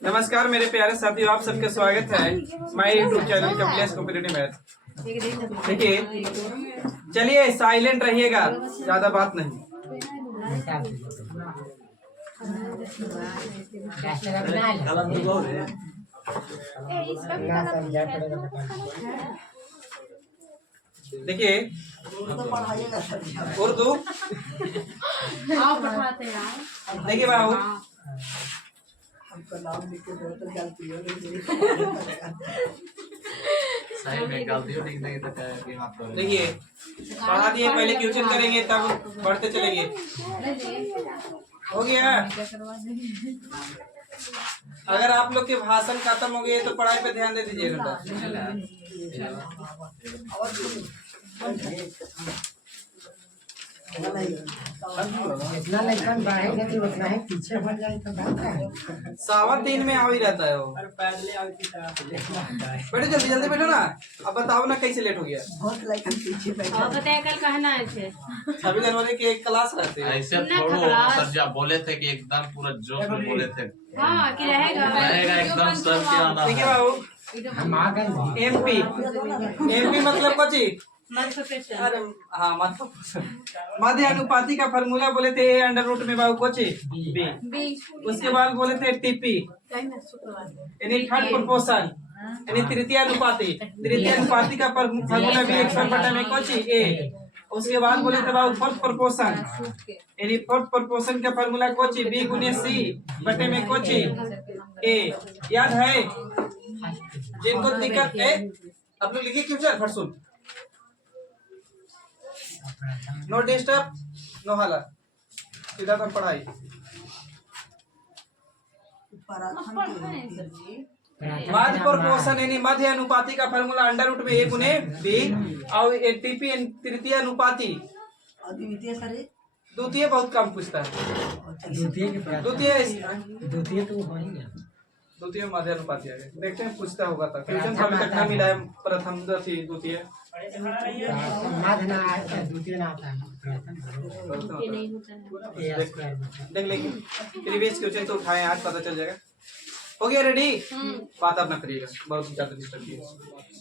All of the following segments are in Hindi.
नमस्कार मेरे प्यारे साथियों, आप सबका स्वागत है my YouTube channel Kapilesh competitive math. देखिए, चलिए साइलेंट रहिएगा, ज्यादा बात नहीं। देखिए उर्दू, देखिए बाबू, देखिए पढ़ा दिए, पहले क्वेश्चन करेंगे तब पढ़ते चलेंगे। हो गया? अगर आप लोग के भाषण खत्म हो गए तो पढ़ाई पे ध्यान दे दीजिएगा। जितना लेकिन बढ़ेगा तो उतना ही पीछे हो जाए तो बात है। 3:15 में आ ही रहता है वो। बैठो जल्दी जल्दी बैठो ना। अब बताओ ना कैसे लेट हो गया। बहुत लाइक पीछे बैठा। और बताया कल कहना है थे 26 जनवरी की एक क्लास रहती है। ऐसे थोड़ा सर जी बोले थे कि एकदम पूरा जोश में बोले थे। हाँ कि रहेगा एकदम सर के आना। देखिए बाबू, हम आ गए एमपी मतलब कोची। मल्टीप्लिकेशन। अरे हाँ, मध्य अनुपाति का फॉर्मूला बोले थे ए अंडर रूट में बाबू कोची बी। उसके बाद बोले थे टीपी यानी थर्ड प्रोपोर्शन यानी तृतीय अनुपाति का फॉर्मूला भी x1 बटा में कोची ए। उसके बाद बोले थे बाबू फोर्थ प्रोपोर्शन यानी फोर्थ प्रोपोर्शन का फॉर्मूला कोची बी गुने सी बटे में कोची ए। याद है? जिनको दिक्कत है आप लोग लिखिए क्वेश्चन फट सुन। नो डिस्टर्ब, नो हल्ला, सीधा तक पढ़ाई। मध्य प्रोपोर्शन यानी मध्य अनुपाति का फॉर्मूला अंडर रूट में ए गुने बी और टीपी तृतीय अनुपाति। द्वितीय बहुत कम पूछता है। द्वितीय तो हो ही गया। द्वितीय मध्य अनुपाति है, देखते हैं पूछता होगा तक। क्वेश्चन अभी तक नहीं मिला है। प्रथम थी द्वितीय माध्य ना आता है, द्वितीय ना आता है। नहीं होता है। देख लेंगे। प्रीवियस क्वेश्चन तो उठाए, आज पता चल जाएगा। हो गया रेडी? बात आप ना करिएगा, बहुत ज्यादा डिस्टर्ब किया।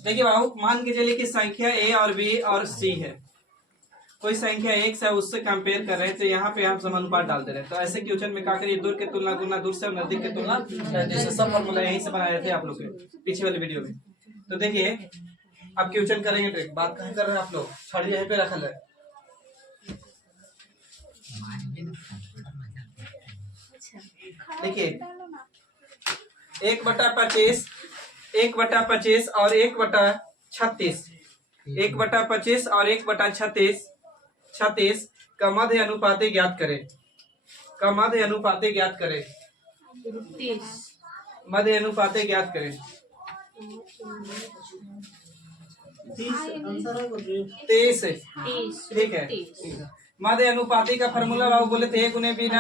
देखिए बाबू, मान के चलिए कि संख्या ए और बी और सी है। कोई संख्या एक से उससे कंपेयर कर रहे हैं तो यहाँ पे हम समानुपात डाल दे रहे हैं। तो ऐसे क्वेश्चन में क्या करिए, दूर की तुलना गुना दूर से और नजदीक की तुलना, जैसे सब फॉर्मूला यहीं से बनाए थे आप लोग के पीछे वाले वीडियो में। तो देखिए अब क्वेश्चन करेंगे। ट्रिक बात कहाँ कर रहे हैं आप लोग? छड़ी यहीं पे रखल है। देखिए 1/25 1/25 और 1/36 1/25 और 1/36 का मध्य अनुपात ज्ञात करें। मध्य अनुपात ज्ञात करें। 23। ठीक है। मध्य अनुपाति का फॉर्मूला बाबू बोले थे ए गुने बी ना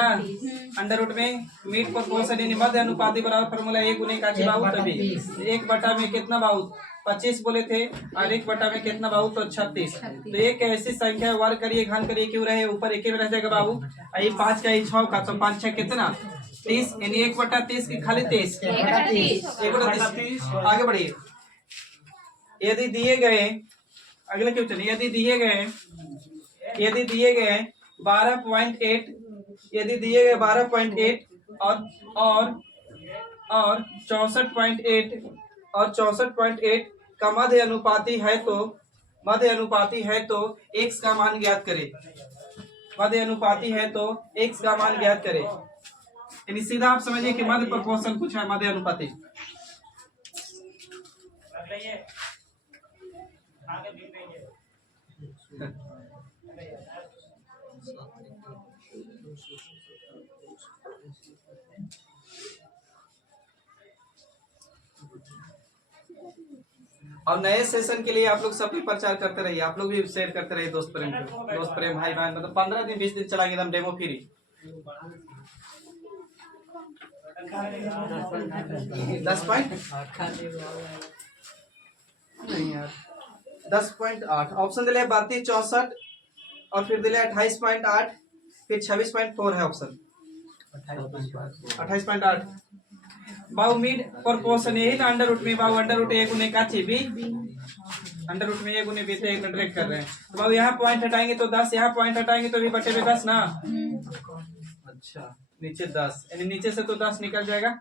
अंडर रूट में मीट प्रोपोर्शन यानी मध्य अनुपाति बराबर फॉर्मूला ए गुने का बाबू तभी 1 में कितना बाबू 25 बोले थे और 1 में कितना बाबू तो 36। तो एक ऐसी संख्या वर्ग करिए, घन करिए, क्यों रहे ऊपर एक में रह जाएगा बाबू। ये 5 का 6 का तो 5 6 कितना 30 यानी 1/30 की खाली 23। 1/30 आगे बढ़िए। यदि दिए गए अगले क्वेश्चन, यदि दिए गए 12.8 यदि दिए गए 12.8 और 64.8 और 64.8 का मध्य अनुपाति है तो x का मान ज्ञात करें। मध्य अनुपाति है तो x का मान ज्ञात करें। यानी सीधा आप समझिए कि मध्य प्रोपोर्शन कुछ है, मध्य अनुपाति। और नए सेशन के लिए आप लोग सब भी प्रचार करते रहिए, आप लोग भी शेयर करते रहिए दोस्त प्रेम भाई बहन। मतलब 15 दिन 20 दिन चला एकदम डेमो फ्री। 10.8 ऑप्शन दिले 32 64 और फिर दिले 28.8 फिर 26.4 है ऑप्शन 28.8। बाबू मिड प्रोपोर्शन यही ना अंडर रूट में बाबू अंडर रूट ए गुने काची बी अंडर रूट में ए गुने बी से एक डायरेक्ट कर रहे हैं तो बाबू यहाँ पॉइंट हटाएंगे तो 10 यहाँ पॉइंट हटाएंगे तो भी बटे में 10 ना। अच्छा नीचे 10 यानी नीचे से तो 10 निकल जाएगा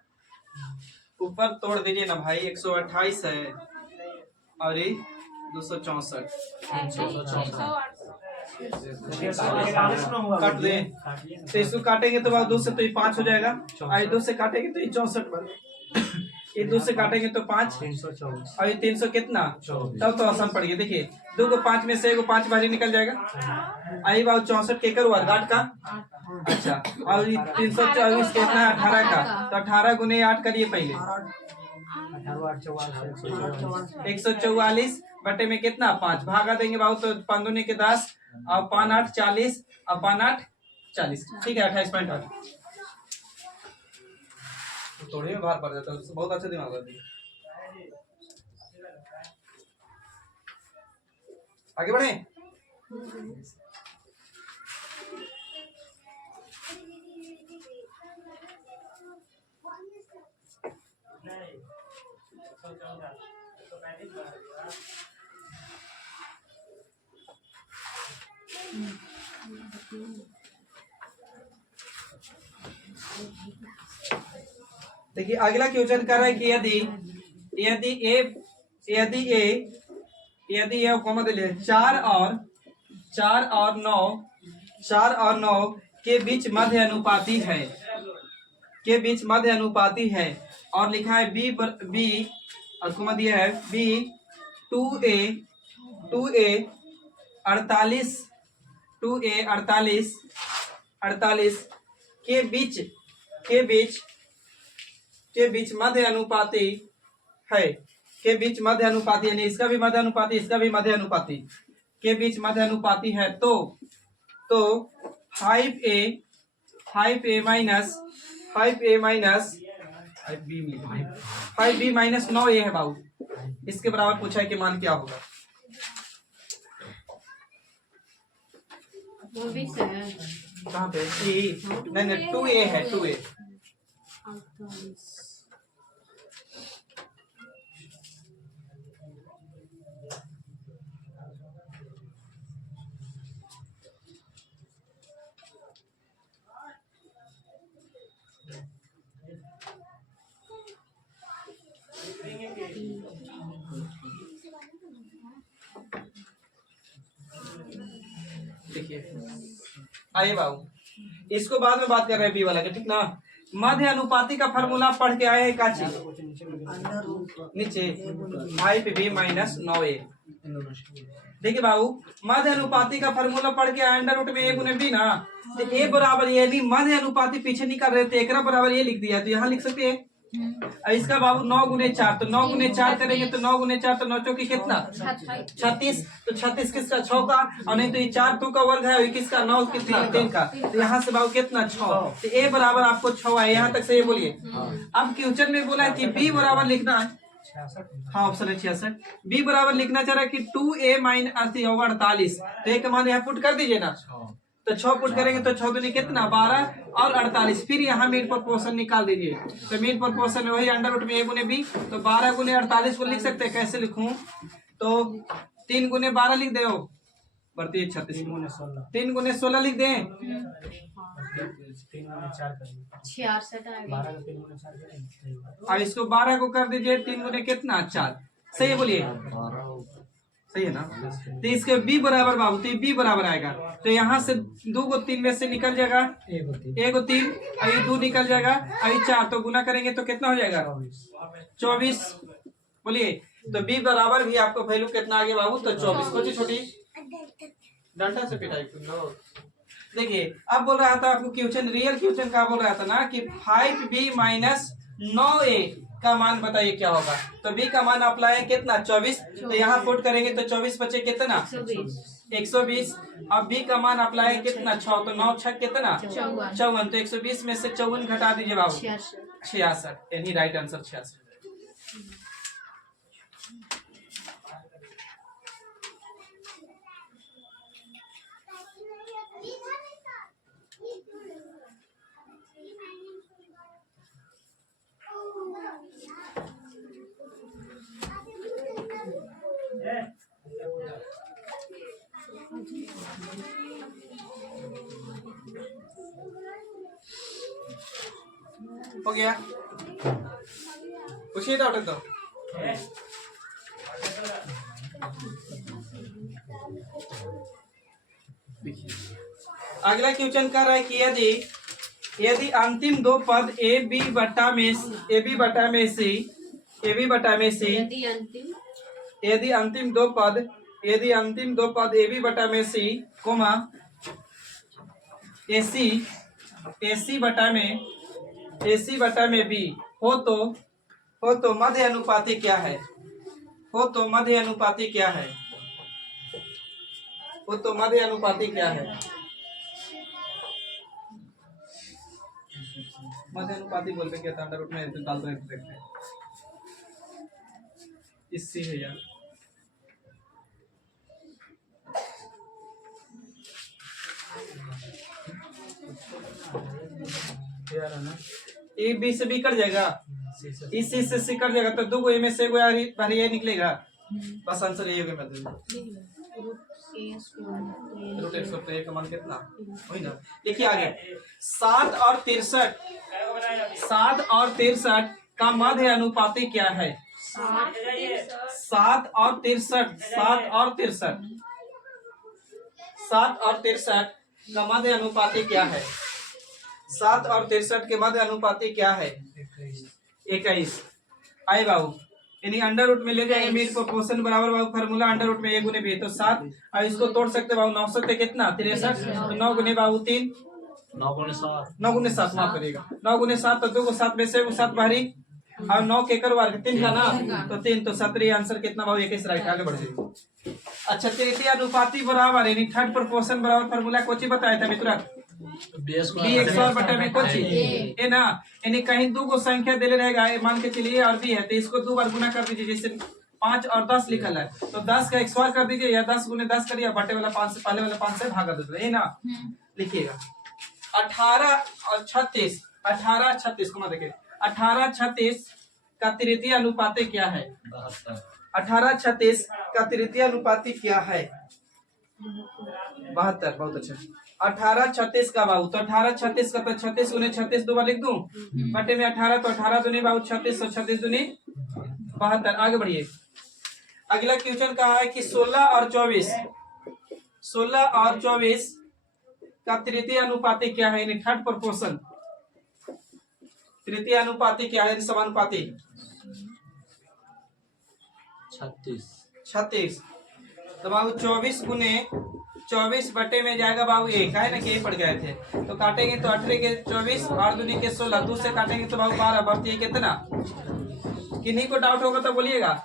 ऊपर तोड़ दीजिए ना भाई 128 है और ये 264 काट दे तो इसको काटेंगे तो बाद 2 से तो ये 5 हो जाएगा और 2 से काटेंगे तो ये 64 बन ये 2 से काटेंगे तो 5 और ये 300 कितना तब तो आसान पड़ गया देखिए 2 को 5 में से एगो 5 बाहरी निकल जाएगा आई बाबू 64 के कर हुआ गाठ का अच्छा और 324 कितना है 18 का तो 18 गुने 8 करिए पहले 144 बटे में कितना 5 भागा देंगे बाबू तो 5 दूनी के 10 और 5 8 40 और 5 8 40 ठीक है 28.8 थोड़ी में बाहर पड़ जाता है बहुत अच्छा दिमाग होती है। आगे बढ़े देखिए अगला क्वेश्चन कर रहा है कि यदि ए कॉमा दे 4 और 9 के बीच मध्य अनुपाती है और लिखा है बी और कॉमा दिया है बी 2a 48 के बीच मध्य अनुपाती है यानी इसका भी मध्य अनुपाती इसका भी मध्य अनुपाती के बीच मध्य अनुपाती है तो 5b माइनस 9a है बाबू इसके बराबर पूछा है कि मान क्या होगा। कहाँ पे नहीं 2a है 2a देखिए आइए बाबू इसको बाद में बात कर रहे हैं बी वाला के ठीक ना। मध्य अनुपाती का फार्मूला पढ़ के आए हैं काची नीचे 5b माइनस 9a देखिए बाबू मध्य अनुपाती का फार्मूला पढ़ के आए अंडर रूट में a गुने b ना तो a बराबर यदि मध्य अनुपाती पीछे निकल रहे थे एक बराबर ये लिख दिया तो यहाँ लिख सकते हैं इसका बाबू 9 गुने 4 तो 9 गुने 4 करेंगे तो 9 गुने 4 तो 9 चौकी कितना 36 तो 36 किसका 6 का और नहीं तो ये 4 2 का वर्ग है किसका 9 कितना 3 का तो यहाँ से बाबू कितना 6 तो a बराबर आपको 6 है यहाँ तक से ये बोलिए। अब क्वेश्चन में बोला है कि b बराबर लिखना है हाँ ऑप्शन है 66 बी बराबर लिखना चाह रहा है कि 2a माइनस होगा 48 तो एक मान यहाँ पुट कर दीजिए ना तो 6 पुट करेंगे तो 6 दूनी कितना 12 और 48 फिर यहाँ मीन प्रोपोर्शन निकाल दीजिए तो मीन प्रोपोर्शन वही अंडर रूट में a गुने b तो 12 गुने 48 को लिख सकते हैं कैसे लिखूं तो 3 गुने 12 लिख दे बढ़ती 36 3 गुने 16 लिख दें 66 अब इसको 12 को कर दीजिए 3 गुने कितना 4 सही है बोलिए सही है ना। तो इसके b बराबर बाबू तो b बराबर आएगा तो यहाँ से 2 को 3 में से निकल जाएगा 1 को 3 अभी 2 निकल जाएगा अभी 4 तो गुना करेंगे तो कितना हो जाएगा 24 बोलिए तो b बराबर भी आपको वैल्यू कितना आ गया बाबू तो 24 छोटी छोटी डंडा से पिटाई देखिए अब बोल रहा था आपको क्वेश्चन रियल क्वेश्चन का बोल रहा था ना कि 5b माइनस 9a का मान बताइए क्या होगा तो b का मान आप लाए कितना 24 तो यहाँ पुट करेंगे तो 24 बचे कितना 120 अब b का मान आप लाए कितना 6 तो 9 6 कितना 54 तो 120 में से 54 घटा दीजिए बाबू 66 यानी राइट आंसर 66। गया? कुछ ही डाउट है तो अगला क्वेश्चन कर रहा है कि यदि अंतिम दो पद ए बी बटा में सी यदि अंतिम दो पद ए बी बटा में सी कोमा एसी बटा में बी हो तो मध्य अनुपाती क्या है? मध्य अनुपाती क्या है? मध्य अनुपाती बोल पे क्या था? अंडर रूट में डाल दो देखते हैं। इससे है यार है ना, ए बी से बी कट जाएगा, इसी से सी कट जाएगा, तो दो को ए में से बाहर ये निकलेगा। बस आंसर यही होगा। रूट 100 का मान कितना वही ना। देखिए आगे 7 और 63 का मध्य अनुपाती क्या है? 7 और 63 का मध्य अनुपाती क्या है? 7 और 63 के मध्य अनुपाती क्या है? 21। आए बाबू, यानी अंडर रूट में ले जाएंगे मीन प्रोपोर्शन बराबर बाबू फार्मूला अंडर रूट में a गुने b, तो 7 और इसको तोड़ सकते बाबू 9 से कितना 63, तो 9 गुने बाबू 3 9 गुने 7 माफ करिएगा 9 गुने 7, तो 2 को 7 में से 7 बाहरी और 9 के कर वर्ग 3 का ना, तो 3, तो 17 आंसर कितना बाबू 21 राइट। आगे बढ़ जाइए। अच्छा तृतीय अनुपाती बराबर यानी थर्ड प्रोपोर्शन बराबर फार्मूला कोची बताया था मित्रा? बी एक सौ बटा में कोची ए ना, यानी कहीं दो को संख्या दे रहेगा, मान के चलिए और बी है, तो इसको 2 बार गुना कर दीजिए। जैसे 5 और 10 लिखल है, तो 10 का 100 कर दीजिए, या 10 गुने 10 करिए, बटे वाला 5 से पहले वाला 5 से भागा दीजिए ना। लिखिएगा 18 और 36 को मत देखिए 18 36 का तृतीय अनुपाती क्या है? 18 36 का तृतीय अनुपाती क्या है? 72। बहुत अच्छा। 18 36 का बाबू, तो 18 36 का, तो 36 गुने 36 दो बार लिख दूं बटे में 18, तो 18 दूनी बाबू 36 और 36 दूनी 72। आगे बढ़िए। अगला क्वेश्चन कहा है कि 16 और 24 का तृतीय अनुपाती क्या है? यानी थर्ड प्रोपोर्शन तृतीय अनुपाती क्या है? समानुपाती 36। तो बाबू 24 गुने 24 बटे में जाएगा बाबू 1 है ना, कि पड़ गए थे, तो काटेंगे तो 18 के 24 और दूनी के 16, 2 से काटेंगे तो बाबू 12 बढ़ती है कितना? किन्हीं को डाउट होगा तो बोलिएगा।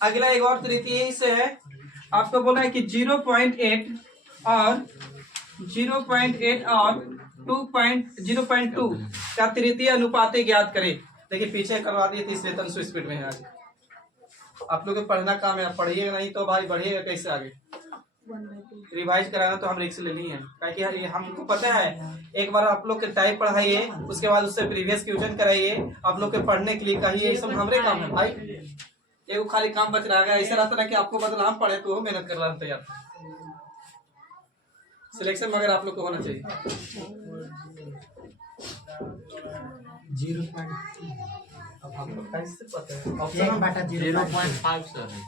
अगला एक और तृतीय से है, आपको बोला है कि 0.8 और 0.2 का तृतीय अनुपाती ज्ञात करें। देखिए पीछे करवा दिए तीसरे तन स्पीड में है। आज आप लोग को पढ़ना काम है, पढ़िएगा नहीं तो भाई बढ़िएगा कैसे आगे। रिवाइज कराना तो हम रिक्स ले लिए हैं, क्योंकि हमको पता है एक बार आप लोग के टाइप पढ़ाइए, उसके बाद उससे प्रीवियस क्वेश्चन कराइए, आप लोग के पढ़ने के लिए कहिए, सब हमारे काम है भाई। एगो खाली काम बच रहा है, ऐसा रहता ना कि आपको बदला हम पढ़े तो मेहनत कर रहा तैयार। सिलेक्शन मगर आप लोग को होना चाहिए। 0.2 अब हमको कैसे पता है? 0.5 सर है।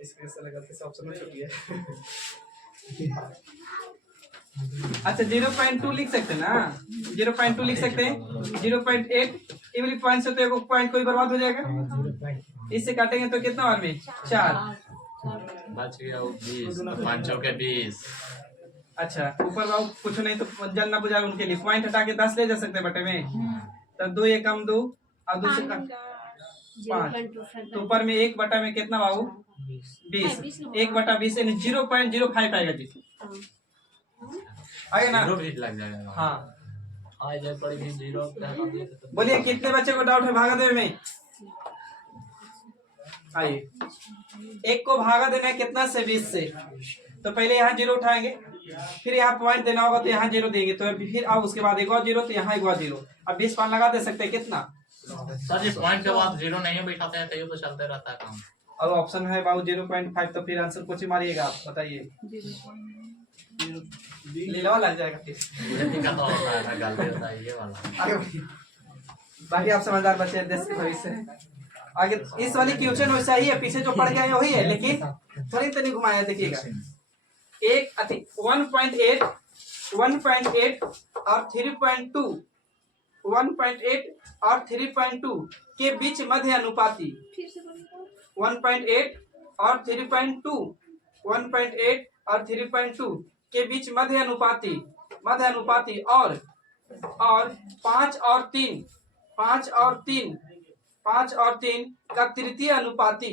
इसमें से गलती से ऑप्शन में छूट गया। अच्छा 0.2 लिख सकते हैं ना, 0.2 लिख सकते हैं। 0.8 इवली पॉइंट से तो एक पॉइंट कोई बर्बाद हो जाएगा, इससे काटेंगे तो कितना और में 4 बच गया 20, 5 के 20। अच्छा ऊपर बाबू कुछ नहीं तो जल ना बुझा उनके लिए पॉइंट हटा के 10 ले जा सकते हैं बटे में, तो 2 एक कम 2 और 2 से कम 5, तो ऊपर में 1 बटा में कितना बाबू 20, 1 बटा 20 यानी 0.05 आएगा जी। आएगा ना, लग जाएगा। हाँ आ जाए पड़ेगी 0। बोलिए कितने बच्चे को डाउट है भागा देने में? आइए, 1 को भागा देना है कितना से 20 से, तो पहले यहाँ 0 उठाएंगे, फिर यहाँ पॉइंट देना होगा तो यहाँ 0 देंगे, तो फिर अब उसके बाद एक और 0, तो यहाँ एक और 0, अब 20 पान लगा दे सकते हैं कितना? सर जी पॉइंट के बाद 0 नहीं बैठाते हैं तो चलते रहता है काम। अब ऑप्शन है बाबू 0.5, तो फिर आंसर कुछ ही मारिएगा आप, बताइए लीलवा लग जाएगा फिर। दिक्कत होता है ना, गलती होता है ये वाला। आगे बढ़िए। बाकी आप समझदार बच्चे हैं, देश के भविष्य हैं। आगे इस वाली क्वेश्चन वैसा ही है, पीछे जो पढ़ के आए वही है, लेकिन थोड़ी तनी घुमाया देखिएगा। एक 1.8 और 3.2 1.8 और 3.2 के बीच मध्य अनुपाती 1.8 और 3.2 1.8 और 3.2 के बीच मध्य अनुपाती और 5 और 3 का तृतीय अनुपाती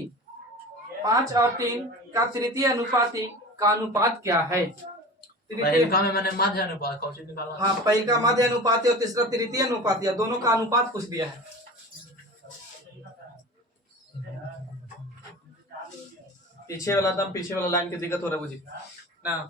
5 और 3 का तृतीय अनुपाती का अनुपात क्या है? पहलका में मैंने मध्य अनुपात कौन सी निकाला? हाँ, पहल का मध्य अनुपाती और तीसरा तृतीय अनुपाती, दोनों का अनुपात पूछ दिया है। पीछे वाला लाइन की दिक्कत हो रहा है मुझे ना।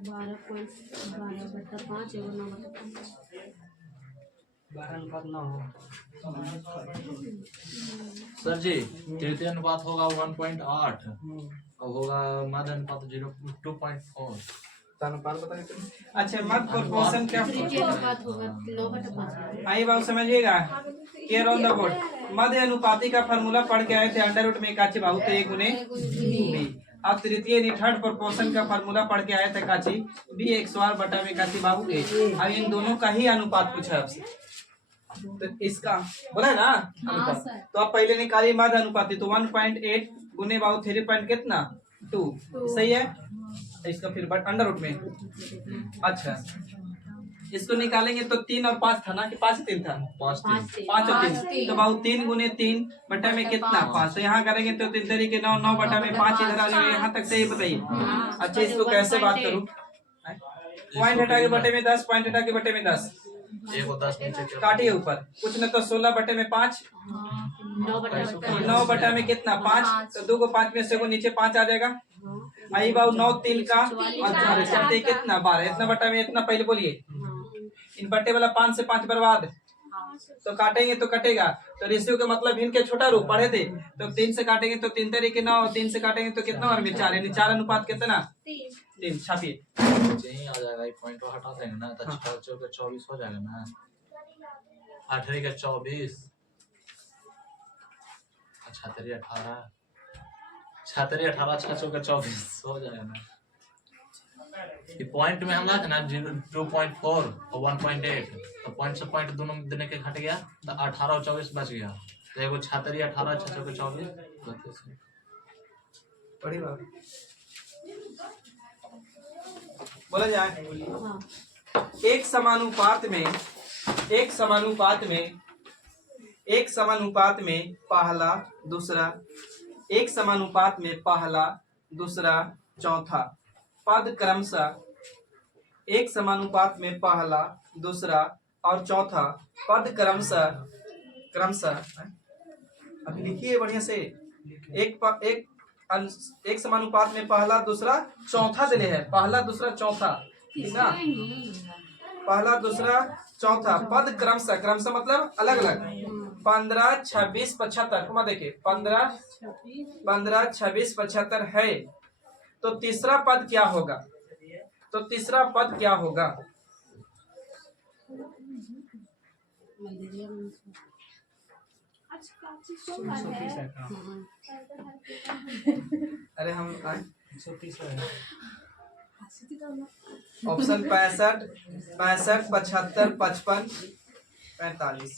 बारह पॉइंट 12/5 और 9/5। 12:9 सर जी तृतीय अनुपात होगा 1.8 और होगा मध्य अनुपात 2.4। अनुपात बताइए। अच्छा, मध्य प्रोपोर्शन क्या तृतीय अनुपात होगा 9/5। आइए बाबू समझिएगा। Care on the board. मध्य अनुपाती का फार्मूला पढ़ के आए थे, अंडर रूट में काची बाहु तो 1 गुने बी। अब तृतीय थर्ड प्रोपोर्शन का फार्मूला पढ़ के आए थे काची बी x² बटा में काची बाबू ए। अब इन दोनों का ही अनुपात पूछा है आपसे, तो इसका बोला है ना अनुपात। तो आप पहले निकालिए मध्य अनुपाती, तो 1.8 गुने बाबू 3 पॉइंट कितना 2 सही है। इसका फिर अंडर रूट में। अच्छा, इसको निकालेंगे तो 3 और 5 था ना, कि 5 3 था? 5 और 3 तो बाबू 3 गुने 3 बटा में कितना 5। तो यहाँ करेंगे तो 3 तरीके 9 9 बटा में 5 इधर आ जाएगा। यहाँ तक सही बताइए। अच्छा, इसको कैसे बात करूँ? पॉइंट हटा के बटे में 10, पॉइंट हटा के बटे में 10 काटिए ऊपर। कुछ न तो 16 बटे में 5 9 बटा में कितना 5। तो 2 को 5 में से को नीचे 5 आ जाएगा। आई बाबू 9 3 का और 4 कितना 12। इतना बटा में इतना पहले बोलिए। इन बटे वाला 5 से 5 बर्बाद, तो काटेंगे तो कटेगा। तो रेशियो का मतलब इनके छोटा रूप पढ़े थे, तो 3 से काटेंगे तो 3 तरीके 9, 3 से काटेंगे तो कितना और 4 यानी 4 अनुपात कितना 3। छापिए यही आ जाएगा। एक पॉइंट हटा देंगे ना तो 4 चौके 24 हो जाएगा ना। 8 के 24 छातरी 18 6 चौके 24 हो जाएगा ना। ये पॉइंट में हम लाते ना 2.4 और 1.8, तो पॉइंट से पॉइंट दोनों देने के घट गया तो 18 और 24 बच गया। तो एगो छातरी 18 6 चौके 24 बड़ी बात बोला जाए। एक समानुपात में पहला दूसरा चौथा पद क्रमशः एक समानुपात में पहला दूसरा और चौथा पद क्रमशः अभी लिखिए बढ़िया से। एक समानुपात में पहला दूसरा चौथा देने हैं, पहला दूसरा चौथा, ठीक ना। पहला दूसरा चौथा पद क्रमशः मतलब अलग अलग 15 26 75 देखिए 15 26 75 है। तो तीसरा पद क्या होगा? अरे हम ऑप्शन 65 75 55 45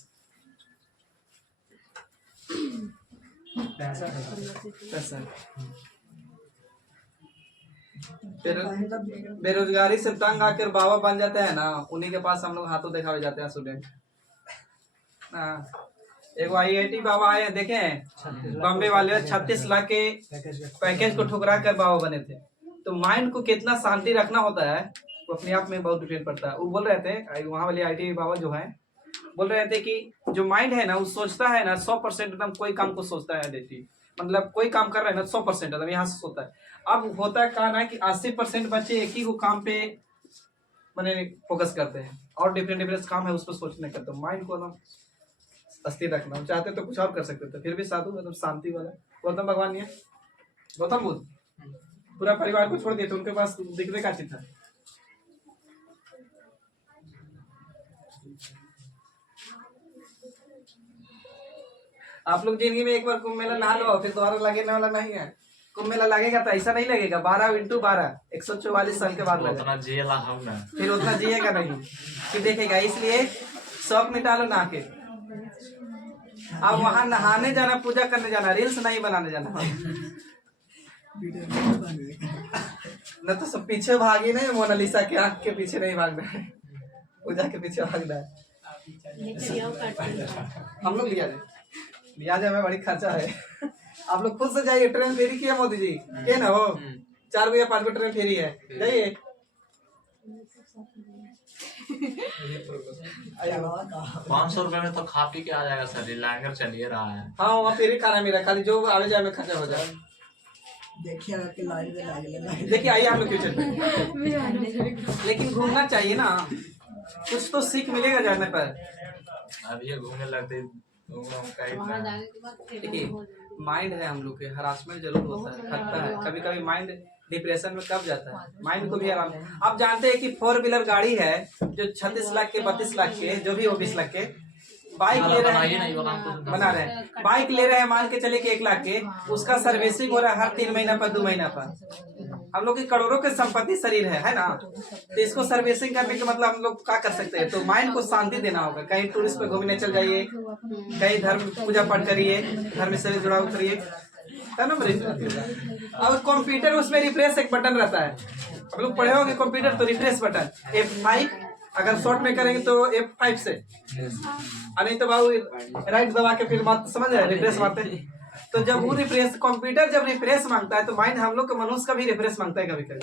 बेरोजगारी से तंग आकर बाबा बन जाते हैं ना, उन्हीं के पास हम लोग हाथों दिखावे जाते हैं स्टूडेंट। एक IIT बाबा आए हैं, देखे हैं बॉम्बे वाले 36 लाख के पैकेज को ठुकरा कर बाबा बने थे। तो माइंड को कितना शांति रखना होता है वो अपने आप में बहुत डिपेंड पड़ता है। वो बोल रहे थे वहाँ वाले IIT बाबा जो है बोल रहे थे कि जो माइंड है ना वो सोचता है ना 100% एकदम कोई काम को सोचता है देती, मतलब कोई काम कर रहे हैं ना 100% एकदम यहाँ से सोचता है। अब होता है कहा ना कि 80% बच्चे एक ही को काम पे मैंने फोकस करते हैं और डिफरेंट डिफरेंट काम है उस पर सोचने का। तो माइंड को ना अस्थिर रखना चाहते तो कुछ और कर सकते थे, फिर भी साधु मतलब शांति वाला गौतम भगवान ने गौतम बुद्ध पूरा परिवार को छोड़ दिए थे, उनके पास दिखने का चीज था। आप लोग जिंदगी में एक बार कुंभ मेला नहा लो फिर दोबारा लगने वाला नहीं है। कुंभ मेला लगेगा तो ऐसा नहीं लगेगा 12 × 12 144 साल के बाद लगेगा, जिएला हम ना फिर उतना जिएगा नहीं फिर देखेगा। इसलिए शौक मिटा लो नहा के। अब वहां नहाने जाना, पूजा करने जाना, रील्स नहीं बनाने जाना। न तो सब पीछे भागी नहीं, मोनालिसा के आंख के पीछे नहीं भागना है, पूजा के पीछे भागना है। हम लोग लिया जाए में बड़ी खर्चा है। आप लोग खुद से जाइए, ट्रेन फेरी किया मोदी जी के ना हो 4 या 5 ट्रेन फेरी है, जाइए। 500 रुपए में तो खा पी के आ जाएगा सर, लैंगर चलिए रहा है। हाँ वहाँ फेरी खाना मेरा, खाली जो आवे जाए में खर्चा हो जाए। देखिए आइए हम लोग फ्यूचर पे, लेकिन घूमना चाहिए ना, कुछ तो सीख मिलेगा जाने पर। अब ये घूमने लगते देखिए माइंड है हम लोग के, हरासमेंट जरूर होता है, थकता है कभी कभी माइंड, डिप्रेशन में कब जाता है, माइंड को भी आराम। आप जानते हैं कि 4 व्हीलर गाड़ी है जो 36 लाख के 32 लाख के जो भी हो 20 लाख के, बाइक ले रहे हैं बना रहे हैं, बाइक ले रहे हैं मान के चले कि 1 लाख के, उसका सर्विसिंग हो रहा है हर 3 महीना पर 2 महीना पर। हम लोग की करोड़ों के संपत्ति शरीर है ना, तो इसको सर्विसिंग करने के मतलब हम लोग क्या कर सकते हैं। तो माइंड को शांति देना होगा, कहीं टूरिस्ट पे घूमने चल जाइए, कहीं धर्म पूजा पाठ करिए, धर्म से जुड़ाव करिए, है ना। और कंप्यूटर उसमें रिफ्रेश एक बटन रहता है, हम लोग पढ़े होंगे कंप्यूटर, तो रिफ्रेश बटन F5 अगर शॉर्ट में करेंगे तो F5 से, नहीं तो बाबू राइट दबा के फिर बात समझ रहे रिफ्रेश मारते हैं। तो जब वो रिफ्रेश, कंप्यूटर जब रिफ्रेश मांगता है तो माइंड हम लोग के मनुष्य का भी रिफ्रेश मांगता है कभी कभी।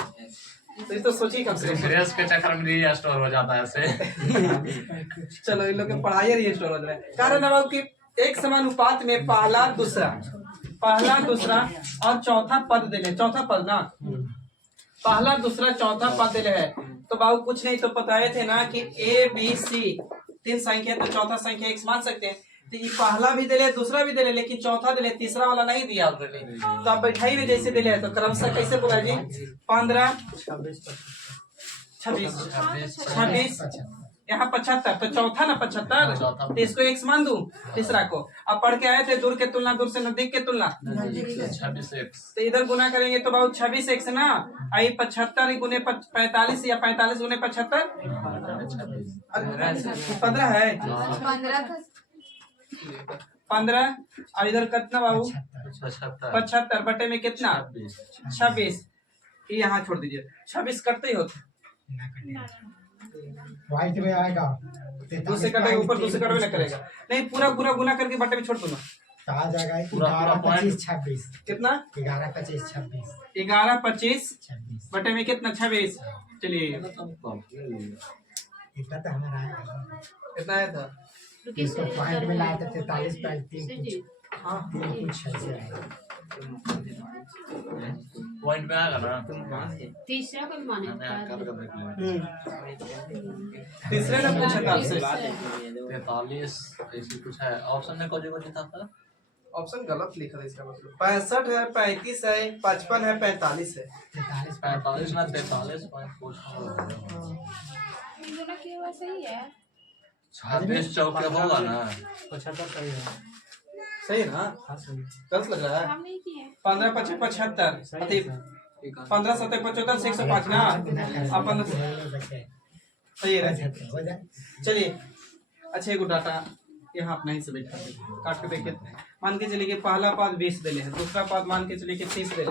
तो ये तो सोचिए कम से कम रिफ्रेश के चक्कर में रीस्टोर हो जाता है ऐसे। चलो इन लोग के पढ़ाई रीस्टोर हो रहा है। कारण है बाबू की एक समानुपात में पहला दूसरा और चौथा पद दे, चौथा पद ना, पहला दूसरा चौथा पद दे है। तो बाबू कुछ नहीं तो बताए थे ना कि ABC 3 संख्या, तो चौथा संख्या X मान सकते हैं। तो ये पहला भी दे, दूसरा भी दे, लेकिन चौथा दे, तीसरा वाला नहीं दिया ऑलरेडी। तो आप बैठाई में जैसे दे, तो क्रमशः कैसे बोला जी 15 26 यहाँ 75, तो चौथा ना 75, तो इसको X मान दूं तीसरा को। अब पढ़ के आए थे दूर के तुलना, दूर से नजदीक के तुलना 26x, तो इधर गुना करेंगे तो बहुत 26x ना, आई 75 गुने 45 या 45 गुने 75 15 है 15। और इधर कितना बाबू 75 बटे में कितना 26, यहाँ छोड़ दीजिए 26 करते ही होते व्हाइट में आएगा, दूसरे कटेगा ऊपर, दूसरे कटवे ना करेगा नहीं, पूरा गुना करके बटे में छोड़ दूंगा। कहा जाएगा 11 25 26 कितना 11 25 26 11 25 बटे में कितना 26। चलिए इतना तो हमारा आया, कितना आया था, इसको पॉइंट में लाया था 43.3 हाँ कुछ ऐसे आया। पॉइंट में आएगा ना, तीसरा को भी माने तीसरे ने पूछा था आपसे 43 ऐसी कुछ है ऑप्शन में, कोई था ऑप्शन गलत लिखा है, इसका मतलब 65 है 35 है 55 है 45 है 45 ना 43 पॉइंट कुछ सही है। 26 चौक पे होगा ना, 75 सही है, सही है ना, गलत लग रहा है। 15 25 75 15 7 75 से 105 ना, अब 15 सही है। चलिए अच्छा एक डाटा यहाँ अपना ही से बैठा काट के देखिए, मान के चलिए कि पहला पद 20 दे है, दूसरा पद मान के चलिए कि 30 दे,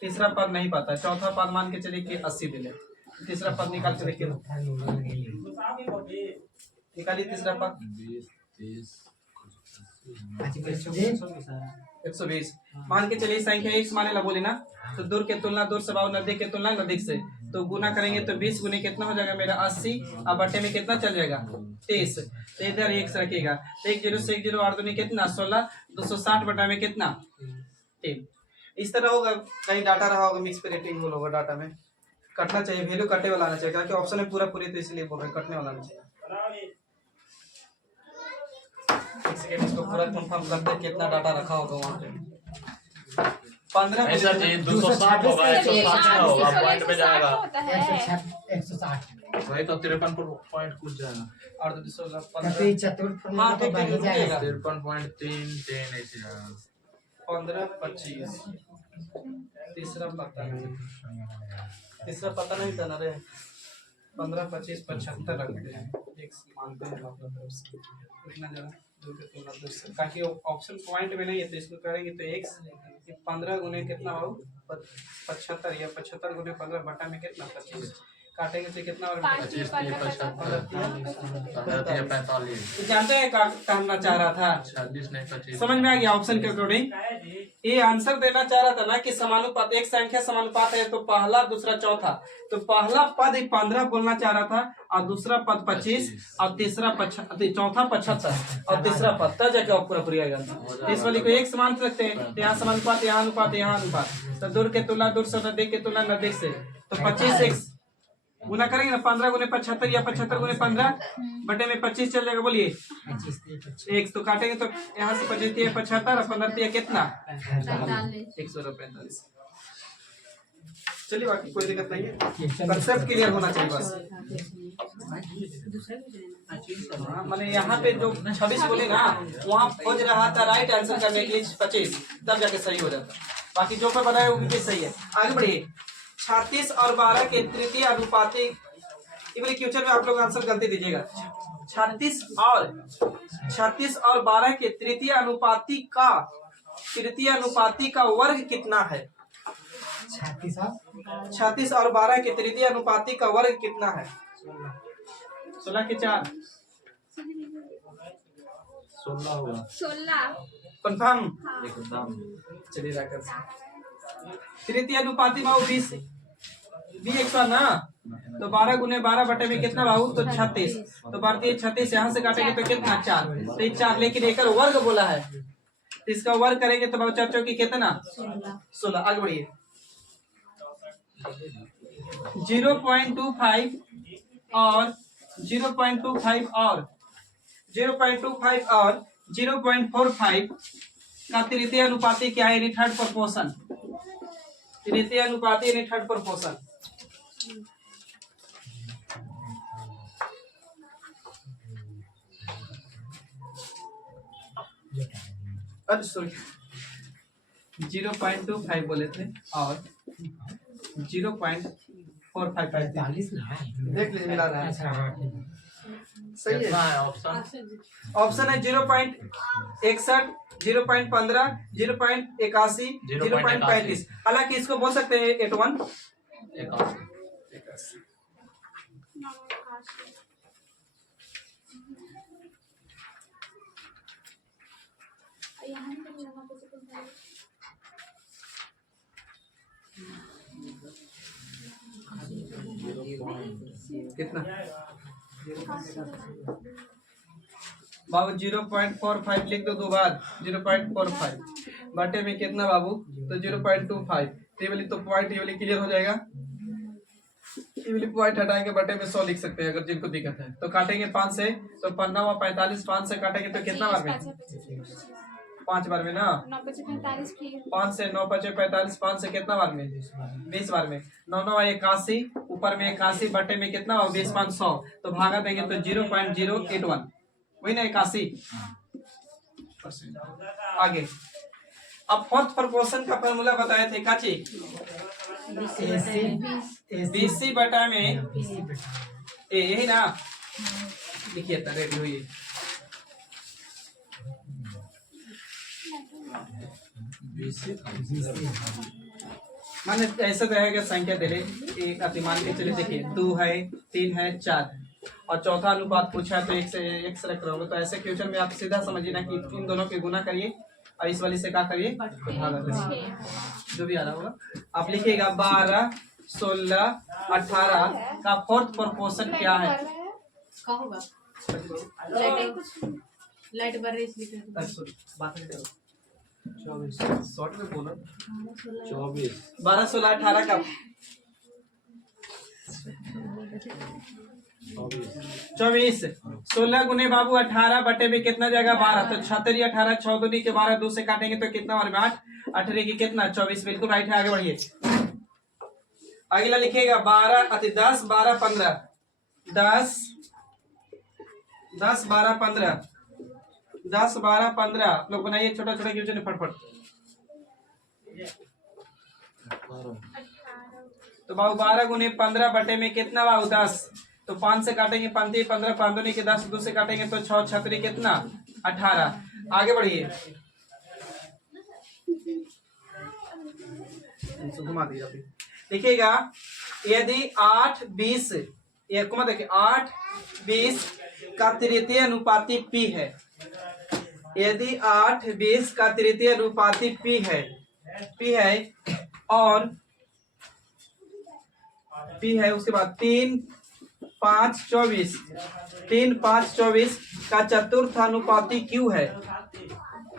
तीसरा पद नहीं पाता, चौथा पद मान के चलिए कि 80 दे, तीसरा पद निकाल के देखिए, निकालिए तीसरा पद 20 30 120 मान के चलिए संख्या x माने ला बोले ना, तो दूर के तुलना दूर से भाव, नजदीक के तुलना नजदीक से, तो गुना करेंगे तो 20 गुने कितना हो जाएगा मेरा 80, अब बटे में कितना चल जाएगा 23, तो इधर x रखिएगा, तो 1 0 से 1 0 8 दूनी कितना 16, 260 बटा में कितना 3। इस तरह होगा, कहीं डाटा रहा होगा मिक्स पे रेटिंग होगा, डाटा में कटना चाहिए, वैल्यू कटे वाला आना चाहिए, क्योंकि ऑप्शन है पूरा पूरी, तो इसलिए बोल रहे हैं कटने वाला आना चाहिए। एक सेकंड इसको पूरा कंफर्म करते हैं कितना डाटा रखा होगा वहाँ पे। 15 ऐसा चाहिए 260 होगा, 160 होगा, पॉइंट पे जाएगा। 160 वही तो 53 पर पॉइंट कूद जाएगा। और 16 कभी 15 चतुर्थ हाँ, ठीक है, जाएगा। 53.3 10 ऐसे जाएगा। 15 25 तीसरा पता नहीं था ना रे, 15 25 75 रखते हैं, एक मानते हैं अपना तरफ से इतना ज्यादा दूर के तुलना दूर से, ताकि ऑप्शन पॉइंट में नहीं है, तो इसको करेंगे तो x 15 गुने कितना हो 75, या 75 गुने 15 बटा में कितना 25, काटेंगे तो कितना और 25 45 तो जानते हैं क्या कहना चाह रहा था, 46 नहीं 25 समझ में आ गया ऑप्शन के अकॉर्डिंग। ये आंसर देना चाह रहा था ना कि समानुपात, एक संख्या समानुपात है तो पहला दूसरा चौथा, तो पहला पद 15 बोलना चाह रहा था, और दूसरा पद 25, और तीसरा चौथा 75, और तीसरा पद तब जाके पूरा पूरी आएगा। तो इस वाली को एक समान रखते हैं, यहाँ समानुपात, यहाँ अनुपात, यहाँ अनुपात, तो दूर के तुलना दूर से, नजदीक के तुलना नजदीक से, तो 25 x गुना करेंगे ना, 15 गुने 75 या 75 गुने 15 बटे में 25 चल जाएगा, बोलिए एक, तो काटेंगे तो यहाँ से 25 75 और 15 कितना 145। चलिए बाकी कोई दिक्कत नहीं है, कंसेप्ट क्लियर होना चाहिए बस। मैंने यहाँ पे जो 26 बोले ना, वहाँ खोज रहा था राइट आंसर करने के लिए 25, तब जाके सही हो जाता, बाकी जो मैं बताया वो भी सही है। आगे बढ़िए, 36 और 12 के तृतीय अनुपाती, फ्यूचर में आप लोग आंसर गलती दीजिएगा, 36 और 12 के तृतीय अनुपाती का वर्ग कितना है? 36 और 12 के तृतीय अनुपाती का वर्ग कितना है? 16 के 4 16 होगा, 16 कंफर्म। एकदम। चलिए रखकर तृतीय अनुपाती बाबू 20 100 ना, तो 12 गुने 12 बटे में कितना बाबू, तो 36, तो भारतीय 36 यहाँ से काटेंगे तो कितना 4, तो ये 4, लेकिन एक वर्ग बोला है, तो इसका वर्ग करेंगे तो बाबू 4 चौकी कितना 16। आगे बढ़िए, 0.25 और 0.25 और 0.45 का तृतीय अनुपाती क्या है? थर्ड प्रोपोर्शन, तृतीय अनुपाती यानी थर्ड प्रोपोर्शन। अरे सॉरी 0.25 बोले थे और 0.455 देख लीजिए मिला रहा है, सही कितना है। है ऑप्शन? ऑप्शन है 0.61, 0.15, 0.81, 0.35, हालांकि इसको बोल सकते हैं 81। कितना बाबू 0.45 लिख दो, दो बार 0.45 बटे में कितना बाबू, तो 0.25, ये वाली तो पॉइंट, ये वाली क्लियर हो जाएगा, ये वाली पॉइंट हटाएंगे, बटे में 100 लिख सकते हैं अगर जिनको दिक्कत है, तो काटेंगे 5 से, तो 15 45, 5 से काटेंगे तो कितना बार में, 5 बार में ना, 5 से 9 5 45, 5 से कितना बार में 20 बार में, 9 9 81, ऊपर में 81 बटे में कितना 20 5 100, तो भागा देंगे तो 0.081, वही ना 81। आगे अब फोर्थ प्रोपोर्शन का फॉर्मूला बताए थे काची, BC बटा में ए, यही ना लिखिए, रेडी हुई माने ऐसे रहेगा, संख्या दे रहे एक अति मान के चलिए, देखिए 2 है 3 है 4, और चौथा अनुपात पूछा है तो एक से रख रहोगे। तो ऐसे क्वेश्चन में आप सीधा समझिए ना कि इन दोनों के गुना करिए और इस वाली से क्या करिए, भागा करिए, जो भी आ रहा होगा। आप लिखिएगा 12, 16, 18 का फोर्थ प्रोपोर्शन क्या है? क्या होगा? लाइट बर रही इसलिए बात नहीं करो। 24 शॉर्ट में बोलो। 24 12, 16, 18 का 24। 16 गुने बाबू 18 बटे में कितना जाएगा 12, तो 76 18 6 दूनी के 12 2 से काटेंगे तो कितना और में 8, 18 की कितना 24, बिल्कुल राइट है। आगे बढ़िए, अगला लिखिएगा 10 12 15 10 10 12 15 10 12 15 आप लोग बनाइए छोटा छोटा क्वेश्चन फटफट। तो बाबू 12 गुने 15 बटे में कितना बाबू 10, तो 5 से काटेंगे 5 15 5 दूनी के 10 2 से काटेंगे तो 6 छतरी कितना 18। आगे बढ़िए, घुमा दीजिए अभी। देखिएगा यदि 8 20 देखिए 8 20 का तृतीय अनुपाती P है, यदि 8 20 का तृतीय अनुपाती P है और P है, उसके बाद 3 5 24 3 5 24 का चतुर्थ अनुपाती Q है,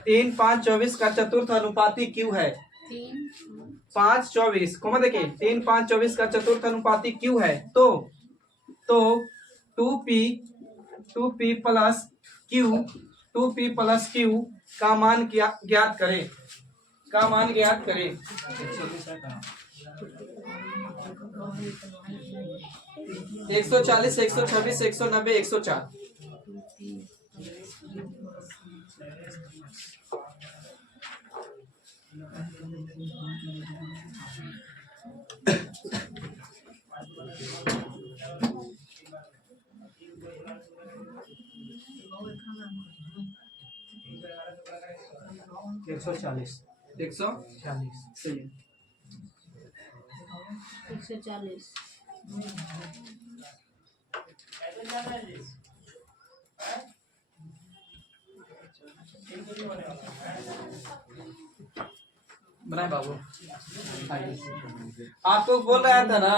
3 5 24 का चतुर्थ अनुपाती Q है, 5 24 कोमा देखिए 3 5 24 का चतुर्थ अनुपाती Q है, तो 2p प्लस Q का मान ज्ञात करें, का मान ज्ञात करें। 140 126 190 104। एक सौ चालीस सही है। 140 बनाए बाबू। आपको बोल रहा था ना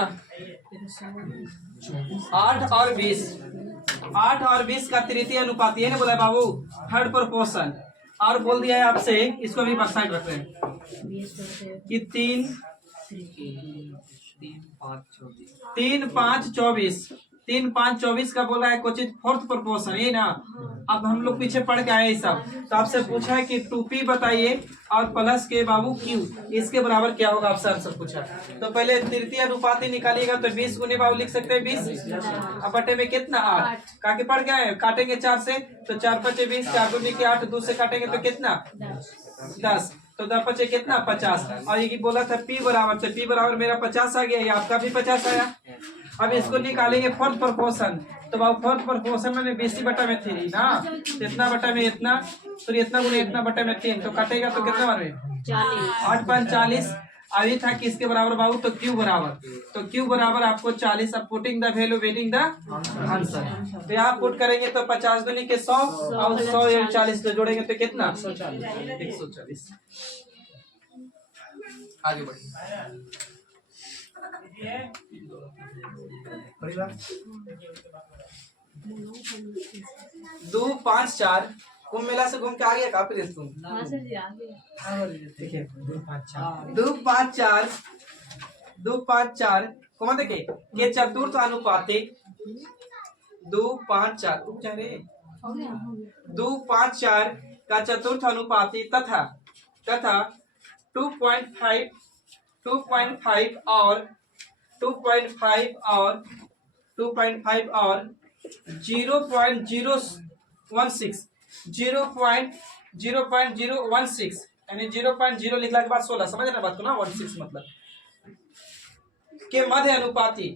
8 और 20 का तृतीय अनुपात, ये नहीं बोला है बाबू, थर्ड प्रोपोर्शन। और बोल दिया है आपसे, इसको भी साइड रखते हैं कि 3 5 24 3 5 24 का बोला है कुछ फोर्थ प्रोपोर्शन, ये ना। अब हम लोग पीछे पढ़ के आए सब, तो आपसे पूछा है कि 2p बताइए और प्लस के बाबू q इसके बराबर क्या होगा, आपसे आंसर पूछा। तो पहले तृतीय अनुपात ही निकालिएगा, तो 20 गुने बाबू लिख सकते हैं 20, अब बटे में कितना 8 काके पड़ गया है, काटेंगे 4 से तो 4 5 20, 4 दूनी के 8, 2 से काटेंगे तो कितना 10, तो 10 5 कितना 50। और ये बोला था p बराबर, तो p बराबर मेरा 50 आ गया, ये आपका भी 50 आया। अब इसको निकालेंगे फोर्थ प्रोपोर्शन, तो बाबू फोर्थ प्रोपोर्शन में 20 बटा में 3 ना, इतना बटा में इतना, तो इतना गुने इतना बटा में 3, तो कटेगा तो कितना बार में 8 5 40। अभी था किसके बराबर बाबू, तो q बराबर, तो q बराबर आपको 40। अब putting the value waiting the answer, तो यहाँ पुट करेंगे तो 50 दूनी के 100 और 100 और 40 को जोड़ेंगे तो कितना 140। आगे बढ़िए, 2 5 4 कुंभ मेला से घूम के आ गया काफी तुम। 2 5 4 कौन देखे ये चतुर्थ अनुपातिक 2 5 4 2 5 4 का चतुर्थ अनुपाती तथा 2.5 और 2.5 और 0.016 यानी 0.0 लिखला के बाद 16, समझ रहे बात को ना, 16 मतलब के मध्य अनुपाती